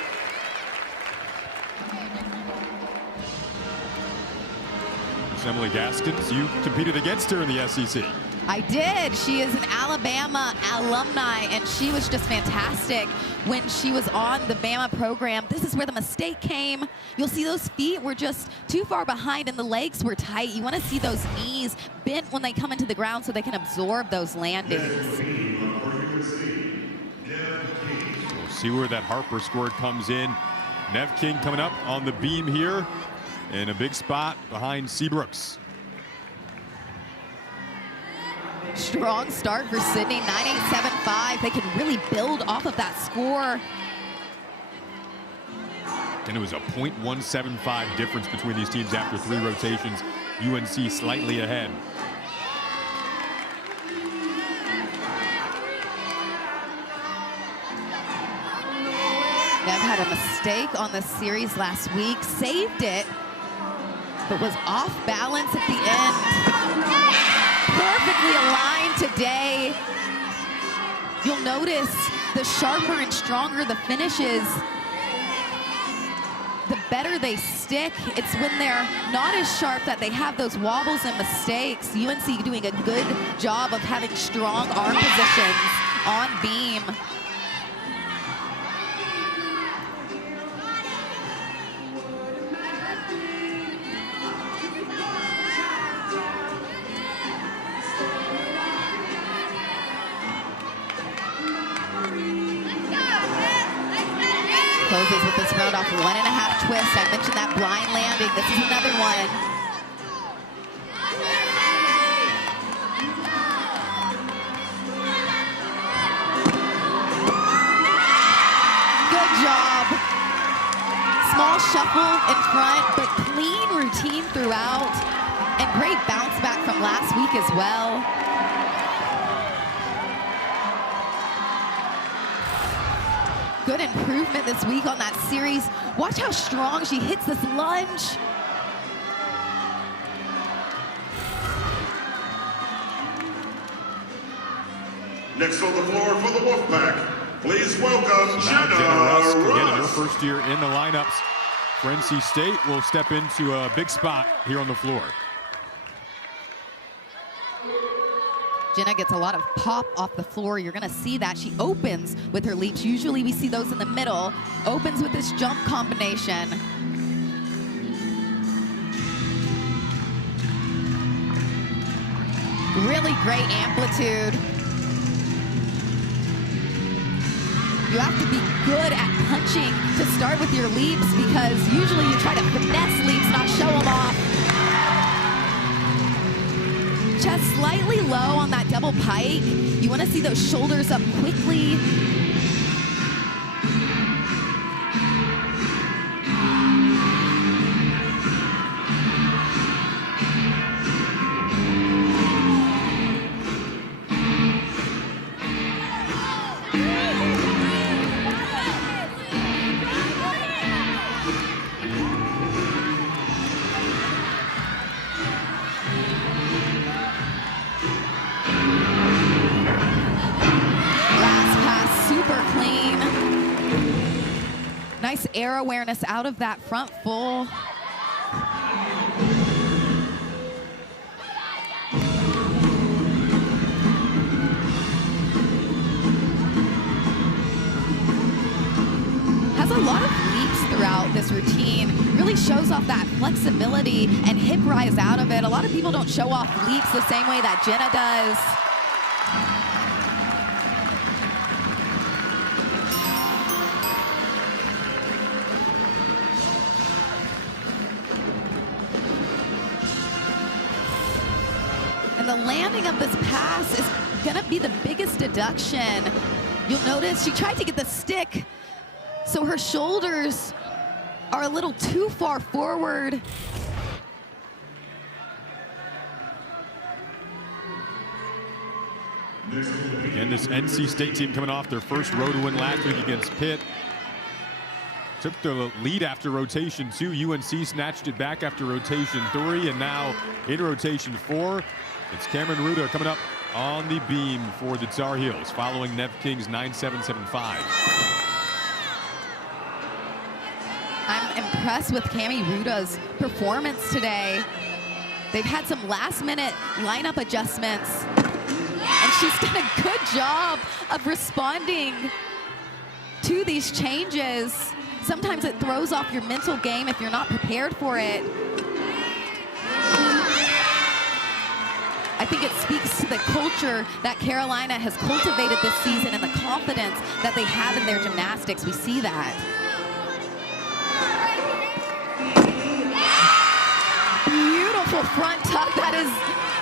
Emily Gaskins, you competed against her in the SEC. I did. She is an Alabama alumni, and she was just fantastic when she was on the Bama program. This is where the mistake came. You'll see those feet were just too far behind, and the legs were tight. You want to see those knees bent when they come into the ground so they can absorb those landings. We'll see where that Harper score comes in. Nev King coming up on the beam here in a big spot behind Seabrooks. Strong start for Sydney, 9.875. They can really build off of that score. And it was a .175 difference between these teams after 3 rotations. UNC slightly ahead. Nev had a mistake on the series last week, saved it, but was off balance at the end. Perfectly aligned today. You'll notice the sharper and stronger the finishes, the better they stick. It's when they're not as sharp that they have those wobbles and mistakes. UNC doing a good job of having strong arm positions on beam. Closes with this round off 1.5 twist. I mentioned that blind landing. This is another one. Good job. Small shuffle in front, but clean routine throughout. And great bounce back from last week as well. Good improvement this week on that series. Watch how strong she hits this lunge. Next on the floor for the Wolfpack, please welcome Jenna Rusk, again in her Rusk. first year in the lineups for NC State, will step into a big spot here on the floor. Jenna gets a lot of pop off the floor. You're going to see that. She opens with her leaps. Usually we see those in the middle. Opens with this jump combination. Really great amplitude. You have to be good at punching to start with your leaps, because usually you try to finesse leaps, not show them off. Chest slightly low on that double pike. You want to see those shoulders up quickly. Nice air awareness out of that front full. Has a lot of leaps throughout this routine. Really shows off that flexibility and hip rise out of it. A lot of people don't show off leaps the same way that Jenna does. And the landing of this pass is gonna be the biggest deduction. You'll notice she tried to get the stick, so her shoulders are a little too far forward. Again, this NC State team coming off their first road win last week against Pitt. Took the lead after rotation 2. UNC snatched it back after rotation 3, and now in rotation 4. It's Cameron Ruda coming up on the beam for the Tar Heels, following Nev King's 9.775. I'm impressed with Cami Ruda's performance today. They've had some last-minute lineup adjustments, and she's done a good job of responding to these changes. Sometimes it throws off your mental game if you're not prepared for it. I think it speaks to the culture that Carolina has cultivated this season and the confidence that they have in their gymnastics. We see that. Beautiful front tuck. That is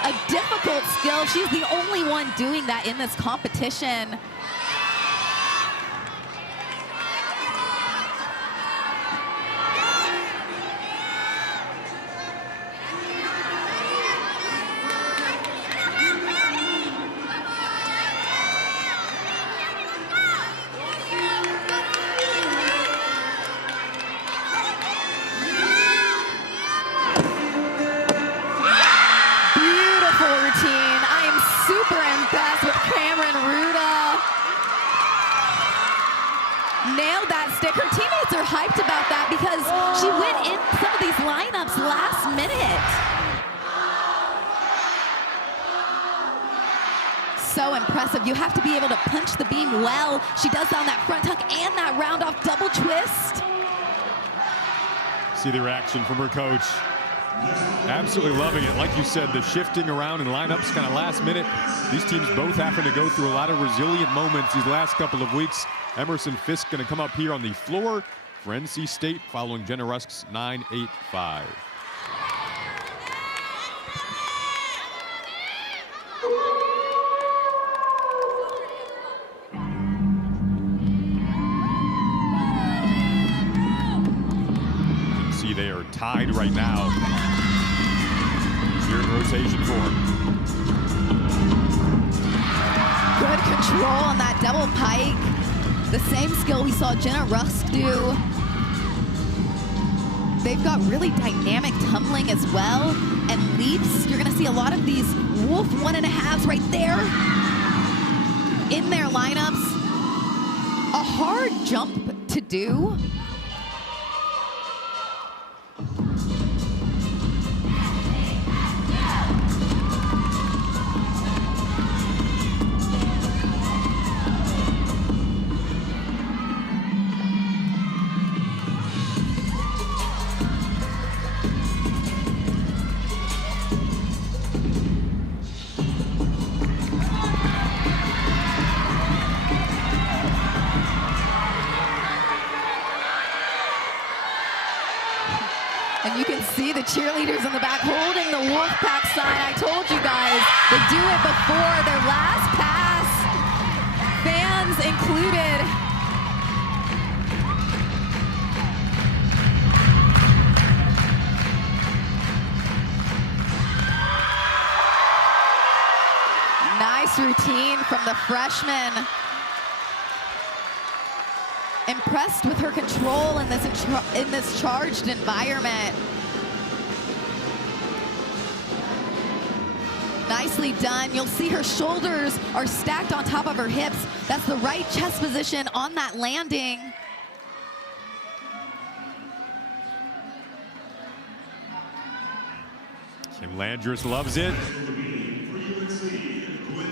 a difficult skill. She's the only one doing that in this competition. Nailed that stick. Her teammates are hyped about that because she went in some of these lineups last minute. So impressive. You have to be able to punch the beam well. She does on that front tuck and that round off double twist. See the reaction from her coach. Absolutely loving it. Like you said, the shifting around in lineups kind of last minute. These teams both having to go through a lot of resilient moments these last couple of weeks. Emerson Fisk going to come up here on the floor for NC State following Jenna Rusk's 9.85. You can see they are tied right now here in rotation 4. Good control on that double pike. The same skill we saw Jenna Rusk do. They've got really dynamic tumbling as well, and leaps. You're gonna see a lot of these wolf 1.5s right there in their lineups. A hard jump to do. And you can see the cheerleaders in the back holding the Wolfpack sign. I told you guys, they do it before their last pass. Fans included. Nice routine from the freshman. Impressed with her control in this charged environment. Nicely done. You'll see her shoulders are stacked on top of her hips. That's the right chest position on that landing. Kim Landris loves it.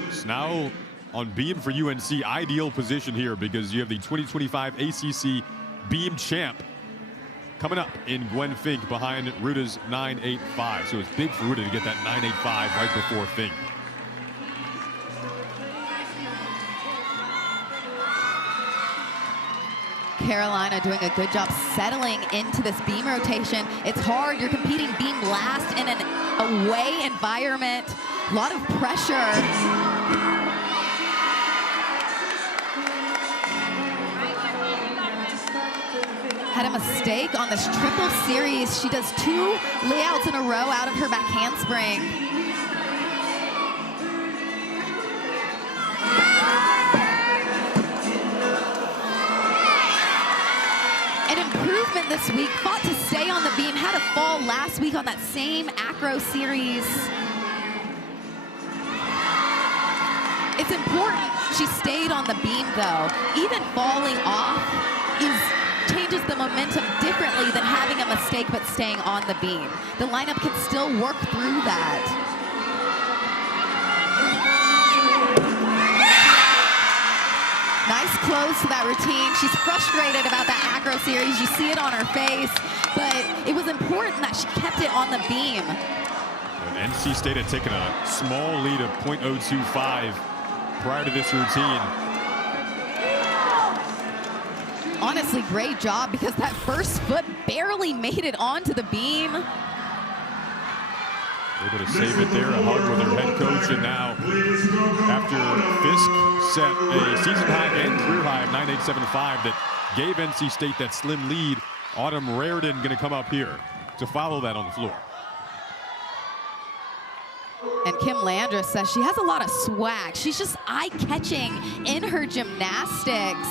It's now on beam for UNC, ideal position here because you have the 2025 ACC beam champ coming up in Gwen Fink behind Ruta's 9.85. So it's big for Ruta to get that 9.85 right before Fink. Carolina doing a good job settling into this beam rotation. It's hard, you're competing beam last in an away environment. A lot of pressure. Had a mistake on this triple series. She does 2 layouts in a row out of her back handspring. An improvement this week, fought to stay on the beam, had a fall last week on that same acro series. It's important she stayed on the beam though. Even falling off changes the momentum differently than having a mistake but staying on the beam. The lineup can still work through that. Nice close to that routine. She's frustrated about that acro series. You see it on her face, but it was important that she kept it on the beam. And NC State had taken a small lead of .025 prior to this routine. Honestly, great job because that first foot barely made it onto the beam. Able to save it there, a hug with her head coach, and now after Fisk set a season high and career high of 9.875 that gave NC State that slim lead, Autumn Raridan going to come up here to follow that on the floor. And Kim Landris says she has a lot of swag. She's just eye-catching in her gymnastics.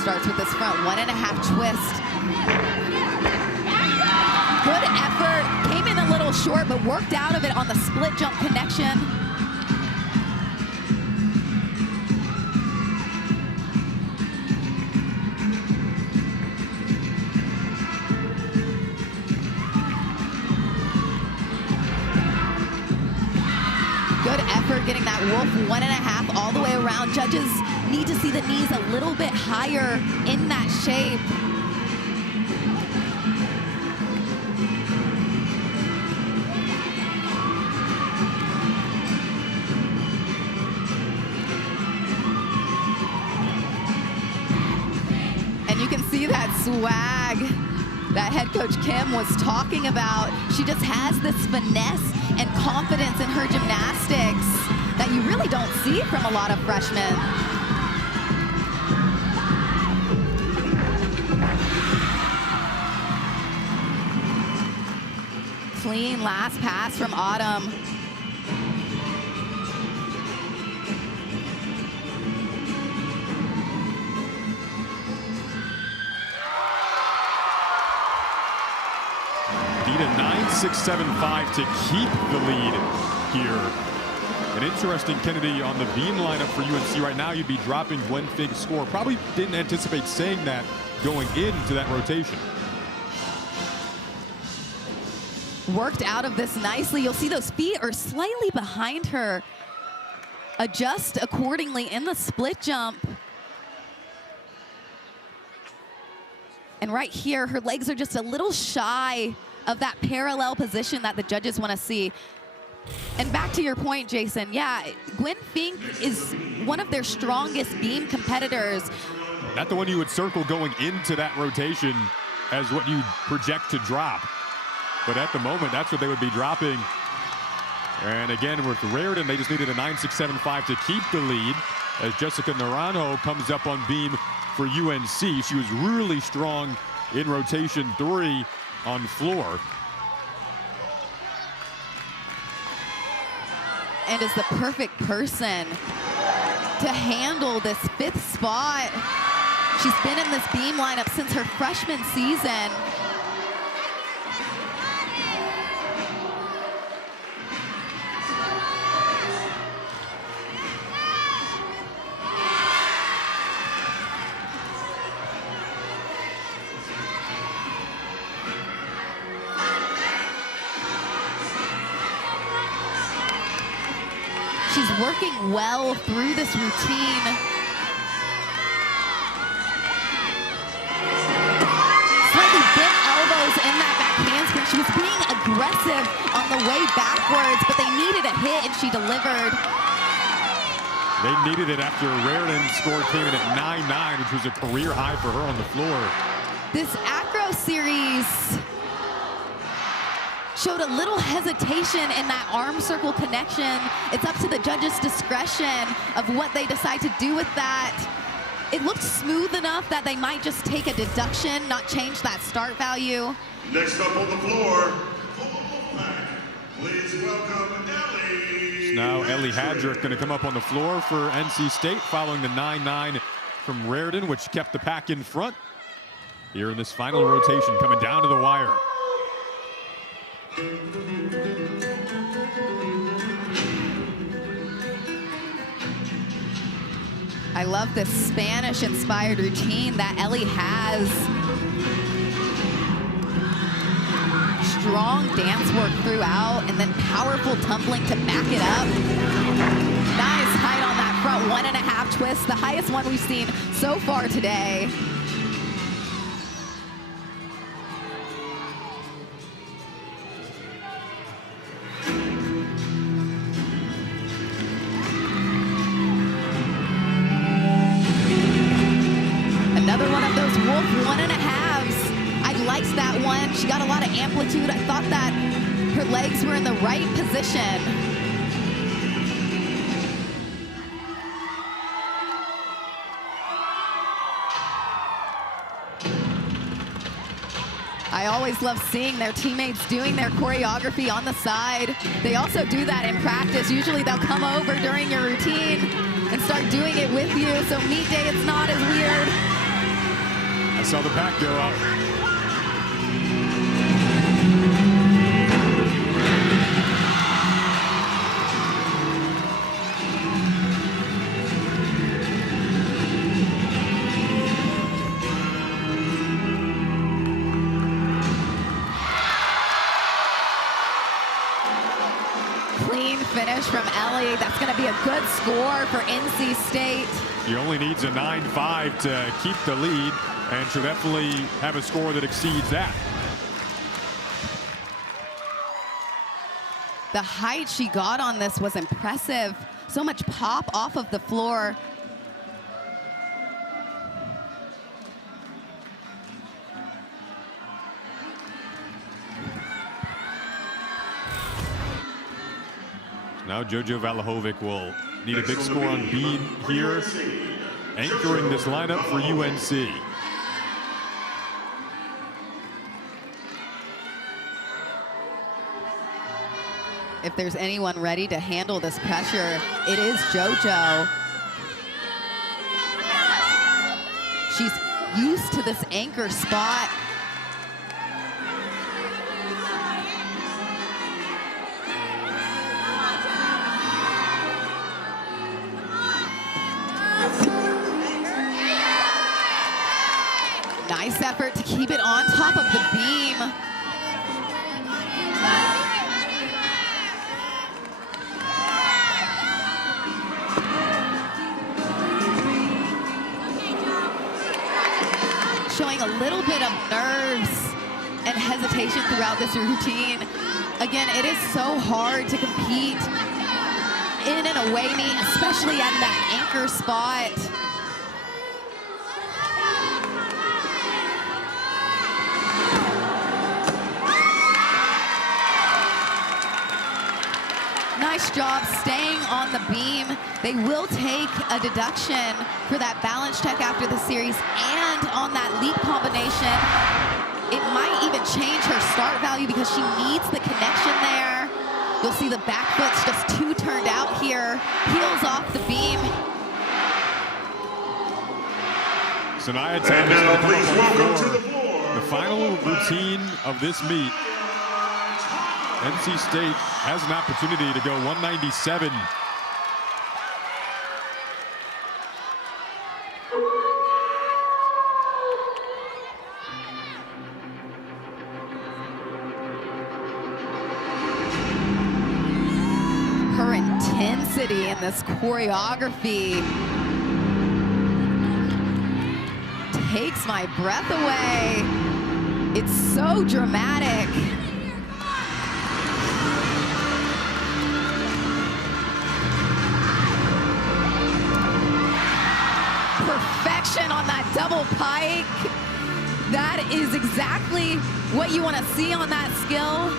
Starts with this front 1.5 twist. Good effort, came in a little short, but worked out of it on the split jump connection. Good effort getting that wolf 1.5 all the way around. Judges need to see the knees a little bit higher in that shape. And you can see that swag that head coach Kim was talking about. She just has this finesse and confidence in her gymnastics that you really don't see from a lot of freshmen. Clean last pass from Autumn. Need a 9.675 to keep the lead here. An interesting Kennedy on the beam lineup for UNC right now. You'd be dropping Gwen Fink's score. Probably didn't anticipate saying that going into that rotation. Worked out of this nicely. You'll see those feet are slightly behind her. Adjust accordingly in the split jump. And right here, her legs are just a little shy of that parallel position that the judges want to see. And back to your point, Jason, yeah, Gwen Fink is one of their strongest beam competitors. Not the one you would circle going into that rotation as what you project to drop. But at the moment, that's what they would be dropping. And again, with Raritan, they just needed a 9.675 to keep the lead as Jessica Naranjo comes up on beam for UNC. She was really strong in rotation 3 on floor. And is the perfect person to handle this 5th spot. She's been in this beam lineup since her freshman season. She's working well through this routine. Slightly bent elbows in that back handspring. She was being aggressive on the way backwards, but they needed a hit, and she delivered. They needed it after Raritan's score came in at 9.9, which was a career high for her on the floor. This acro series showed a little hesitation in that arm circle connection. It's up to the judges' discretion of what they decide to do with that. It looked smooth enough that they might just take a deduction, not change that start value. Next up on the floor, please welcome Ellie. So now Ellie Hadrick going to come up on the floor for NC State following the 9.9 from Raritan, which kept the pack in front here in this final rotation, coming down to the wire. I love this Spanish-inspired routine that Ellie has. Strong dance work throughout, and then powerful tumbling to back it up. Nice height on that front 1.5 twist, the highest one we've seen so far today. Another one of those Wolf 1.5s. I liked that one. She got a lot of amplitude. I thought that her legs were in the right position. I always love seeing their teammates doing their choreography on the side. They also do that in practice. Usually they'll come over during your routine and start doing it with you. So meet day, it's not as weird. I saw the pack go up. Clean finish from Ellie. That's going to be a good score for NC State. She only needs a 9.5 to keep the lead, and she'll definitely have a score that exceeds that. The height she got on this was impressive. So much pop off of the floor. Now Jojo Valahovic will need a big score on beam here, anchoring this lineup for UNC. If there's anyone ready to handle this pressure, it is JoJo. She's used to this anchor spot. Nice effort to keep it on top of the beam. Showing a little bit of nerves and hesitation throughout this routine. Again, it is so hard to compete in an away meet, especially at that anchor spot. Nice job staying on the beam. They will take a deduction for that balance check after the series, and on that leap combination, it might even change her start value because she needs the connection there. You'll see the back foot's just too turned out here. Heels off the beam. Sanaya And now please welcome to the for floor. the final routine of this meet. NC State has an opportunity to go 197. Her intensity in this choreography takes my breath away. It's so dramatic. Perfection on that double pike. That is exactly what you want to see on that skill.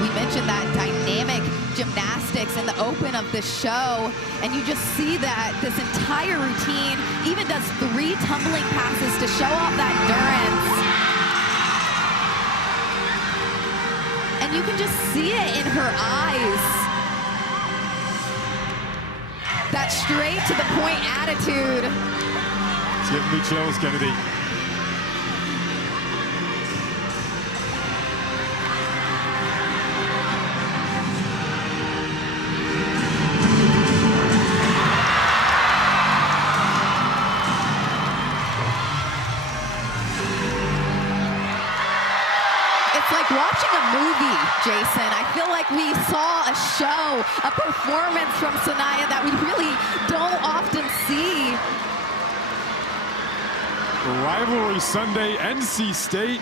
We mentioned that dynamic gymnastics in the open of the show, and you just see that this entire routine even does 3 tumbling passes to show off that endurance. And you can just see it in her eyes. That straight to the point attitude. It's giving me chills, Kennedy. It's like watching a movie, Jason. I feel like we saw a show, a performance from Sanaya that we really don't often see. Rivalry Sunday, NC State.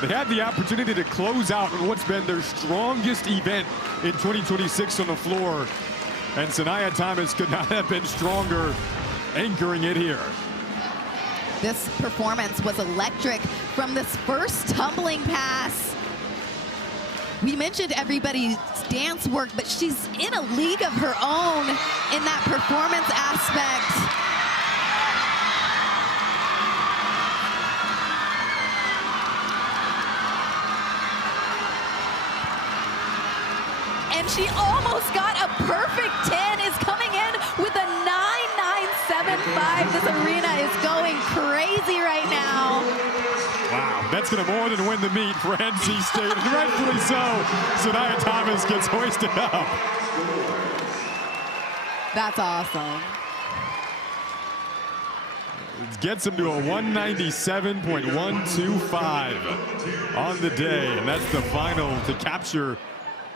They had the opportunity to close out on what's been their strongest event in 2026 on the floor. And Sanaya Thomas could not have been stronger anchoring it here. This performance was electric from this first tumbling pass. We mentioned everybody's dance work, but she's in a league of her own in that performance aspect. And she almost got a perfect 10, is coming in with a 9.975. This arena is going crazy right now. Wow, that's going to more than win the meet for NC State, and rightfully so. Sanaya Thomas gets hoisted up. That's awesome. It gets him to a 197.125 on the day, and that's the final to capture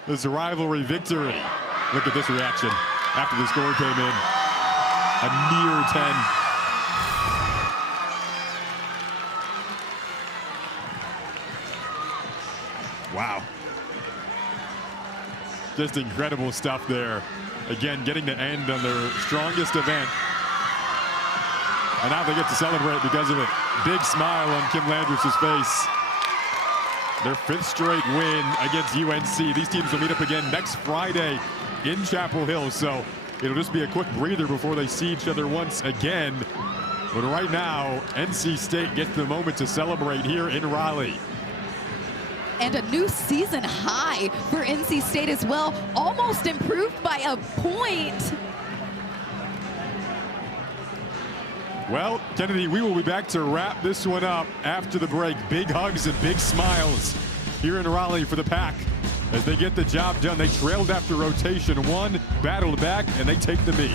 this rivalry victory. Look at this reaction after the score came in. A near 10. Wow. Just incredible stuff there. Again, getting to end on their strongest event. And now they get to celebrate because of it. Big smile on Kim Landrus' face. Their 5th straight win against UNC. These teams will meet up again next Friday in Chapel Hill. So it'll just be a quick breather before they see each other once again. But right now, NC State gets the moment to celebrate here in Raleigh. And a new season high for NC State as well, almost improved by a point. Well, Kennedy, we will be back to wrap this one up after the break. Big hugs and big smiles here in Raleigh for the Pack as they get the job done. They trailed after rotation 1, battled back, and they take the meet.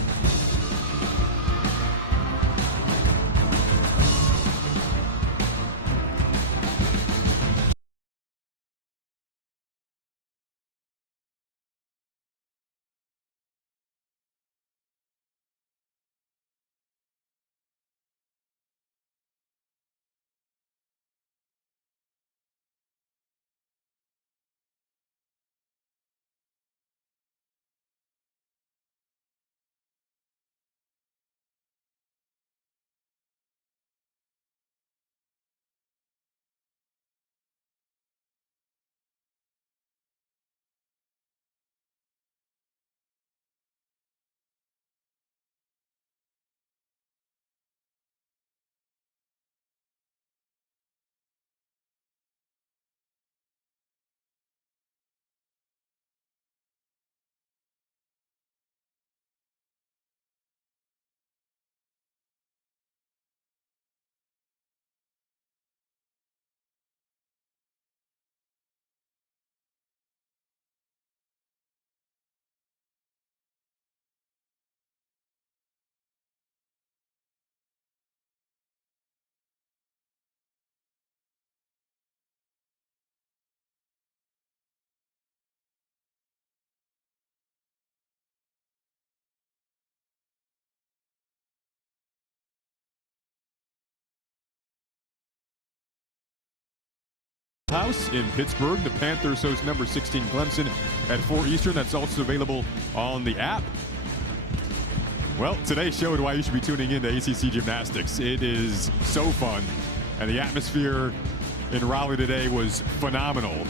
House in Pittsburgh. The Panthers host number 16 Clemson at 4 Eastern. That's also available on the app. Well, today showed why you should be tuning in to ACC Gymnastics. It is so fun, and the atmosphere in Raleigh today was phenomenal.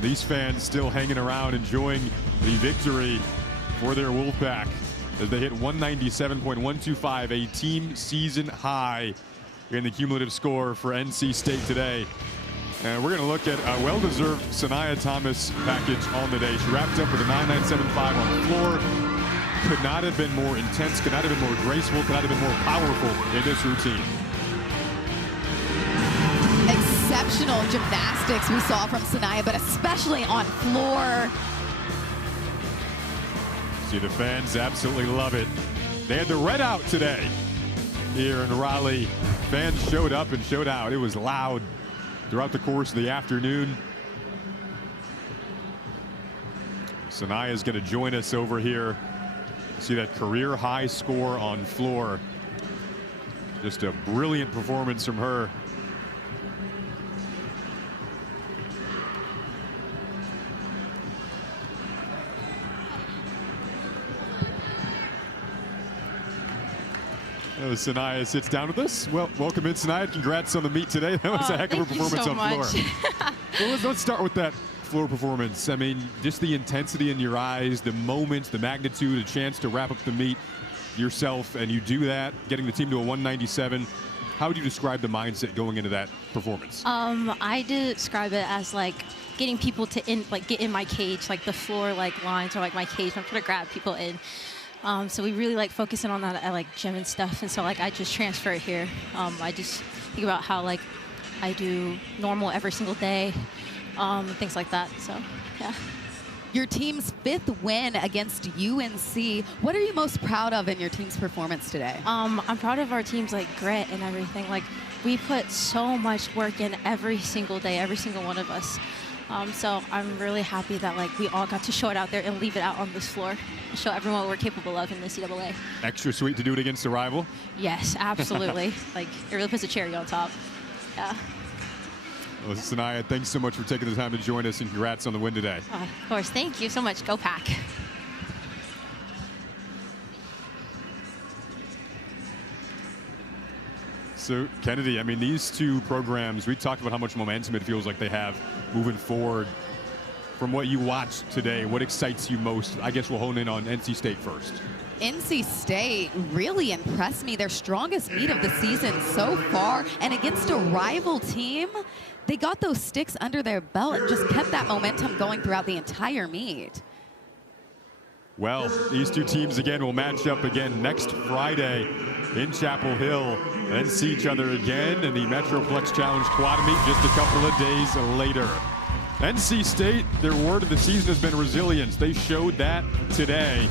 These fans still hanging around, enjoying the victory for their Wolfpack as they hit 197.125, a team season high in the cumulative score for NC State today. And we're going to look at a well-deserved Sanaya Thomas package on the day. She wrapped up with a 9.975 on the floor. Could not have been more intense, could not have been more graceful, could not have been more powerful in this routine. Exceptional gymnastics we saw from Sanaya, but especially on floor. See, the fans absolutely love it. They had the red out today here in Raleigh. Fans showed up and showed out. It was loud throughout the course of the afternoon. Sanaya is going to join us over here. See that career high score on floor. Just a brilliant performance from her. Sanaya sits down with us. Well, welcome in, Sanaya. Congrats on the meet today. That was a heck of a performance on floor. Well, let's start with that floor performance. I mean, just the intensity in your eyes, the moment, the magnitude, a chance to wrap up the meet yourself, and you do that, getting the team to a 197. How would you describe the mindset going into that performance? I describe it as like getting people to get in my cage, like the floor lines or like my cage. I'm trying to grab people in. So we really like focusing on that at like gym and stuff. And so like I just transfer it here. I just think about how like I do normal every single day, things like that. So yeah. Your team's 5th win against UNC. What are you most proud of in your team's performance today? I'm proud of our team's like grit and everything. Like we put so much work in every single day, every single one of us. So I'm really happy that like we all got to show it out there and leave it out on this floor and show everyone what we're capable of in the NCAA. Extra sweet to do it against a rival? Yes, absolutely. Like it really puts a cherry on top. Yeah. Well, Sanaya, thanks so much for taking the time to join us, and congrats on the win today. Of course, thank you so much. Go Pack. So, Kennedy, I mean, these two programs, we talked about how much momentum it feels like they have moving forward. From what you watched today, what excites you most? I guess we'll hone in on NC State first. NC State really impressed me. Their strongest meet of the season so far, and against a rival team, they got those sticks under their belt and just kept that momentum going throughout the entire meet. Well, these two teams again will match up again next Friday in Chapel Hill, then see each other again in the Metroplex Challenge quad meet just a couple of days later. NC State, their word of the season has been resilience. They showed that today.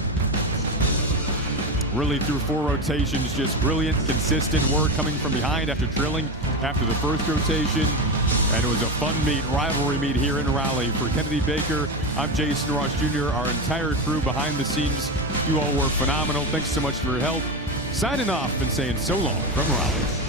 Really through 4 rotations, just brilliant, consistent work coming from behind after drilling after the first rotation. And it was a fun meet, rivalry meet here in Raleigh. For Kennedy Baker, I'm Jason Ross Jr., our entire crew behind the scenes. You all were phenomenal. Thanks so much for your help. Signing off and saying so long from Raleigh.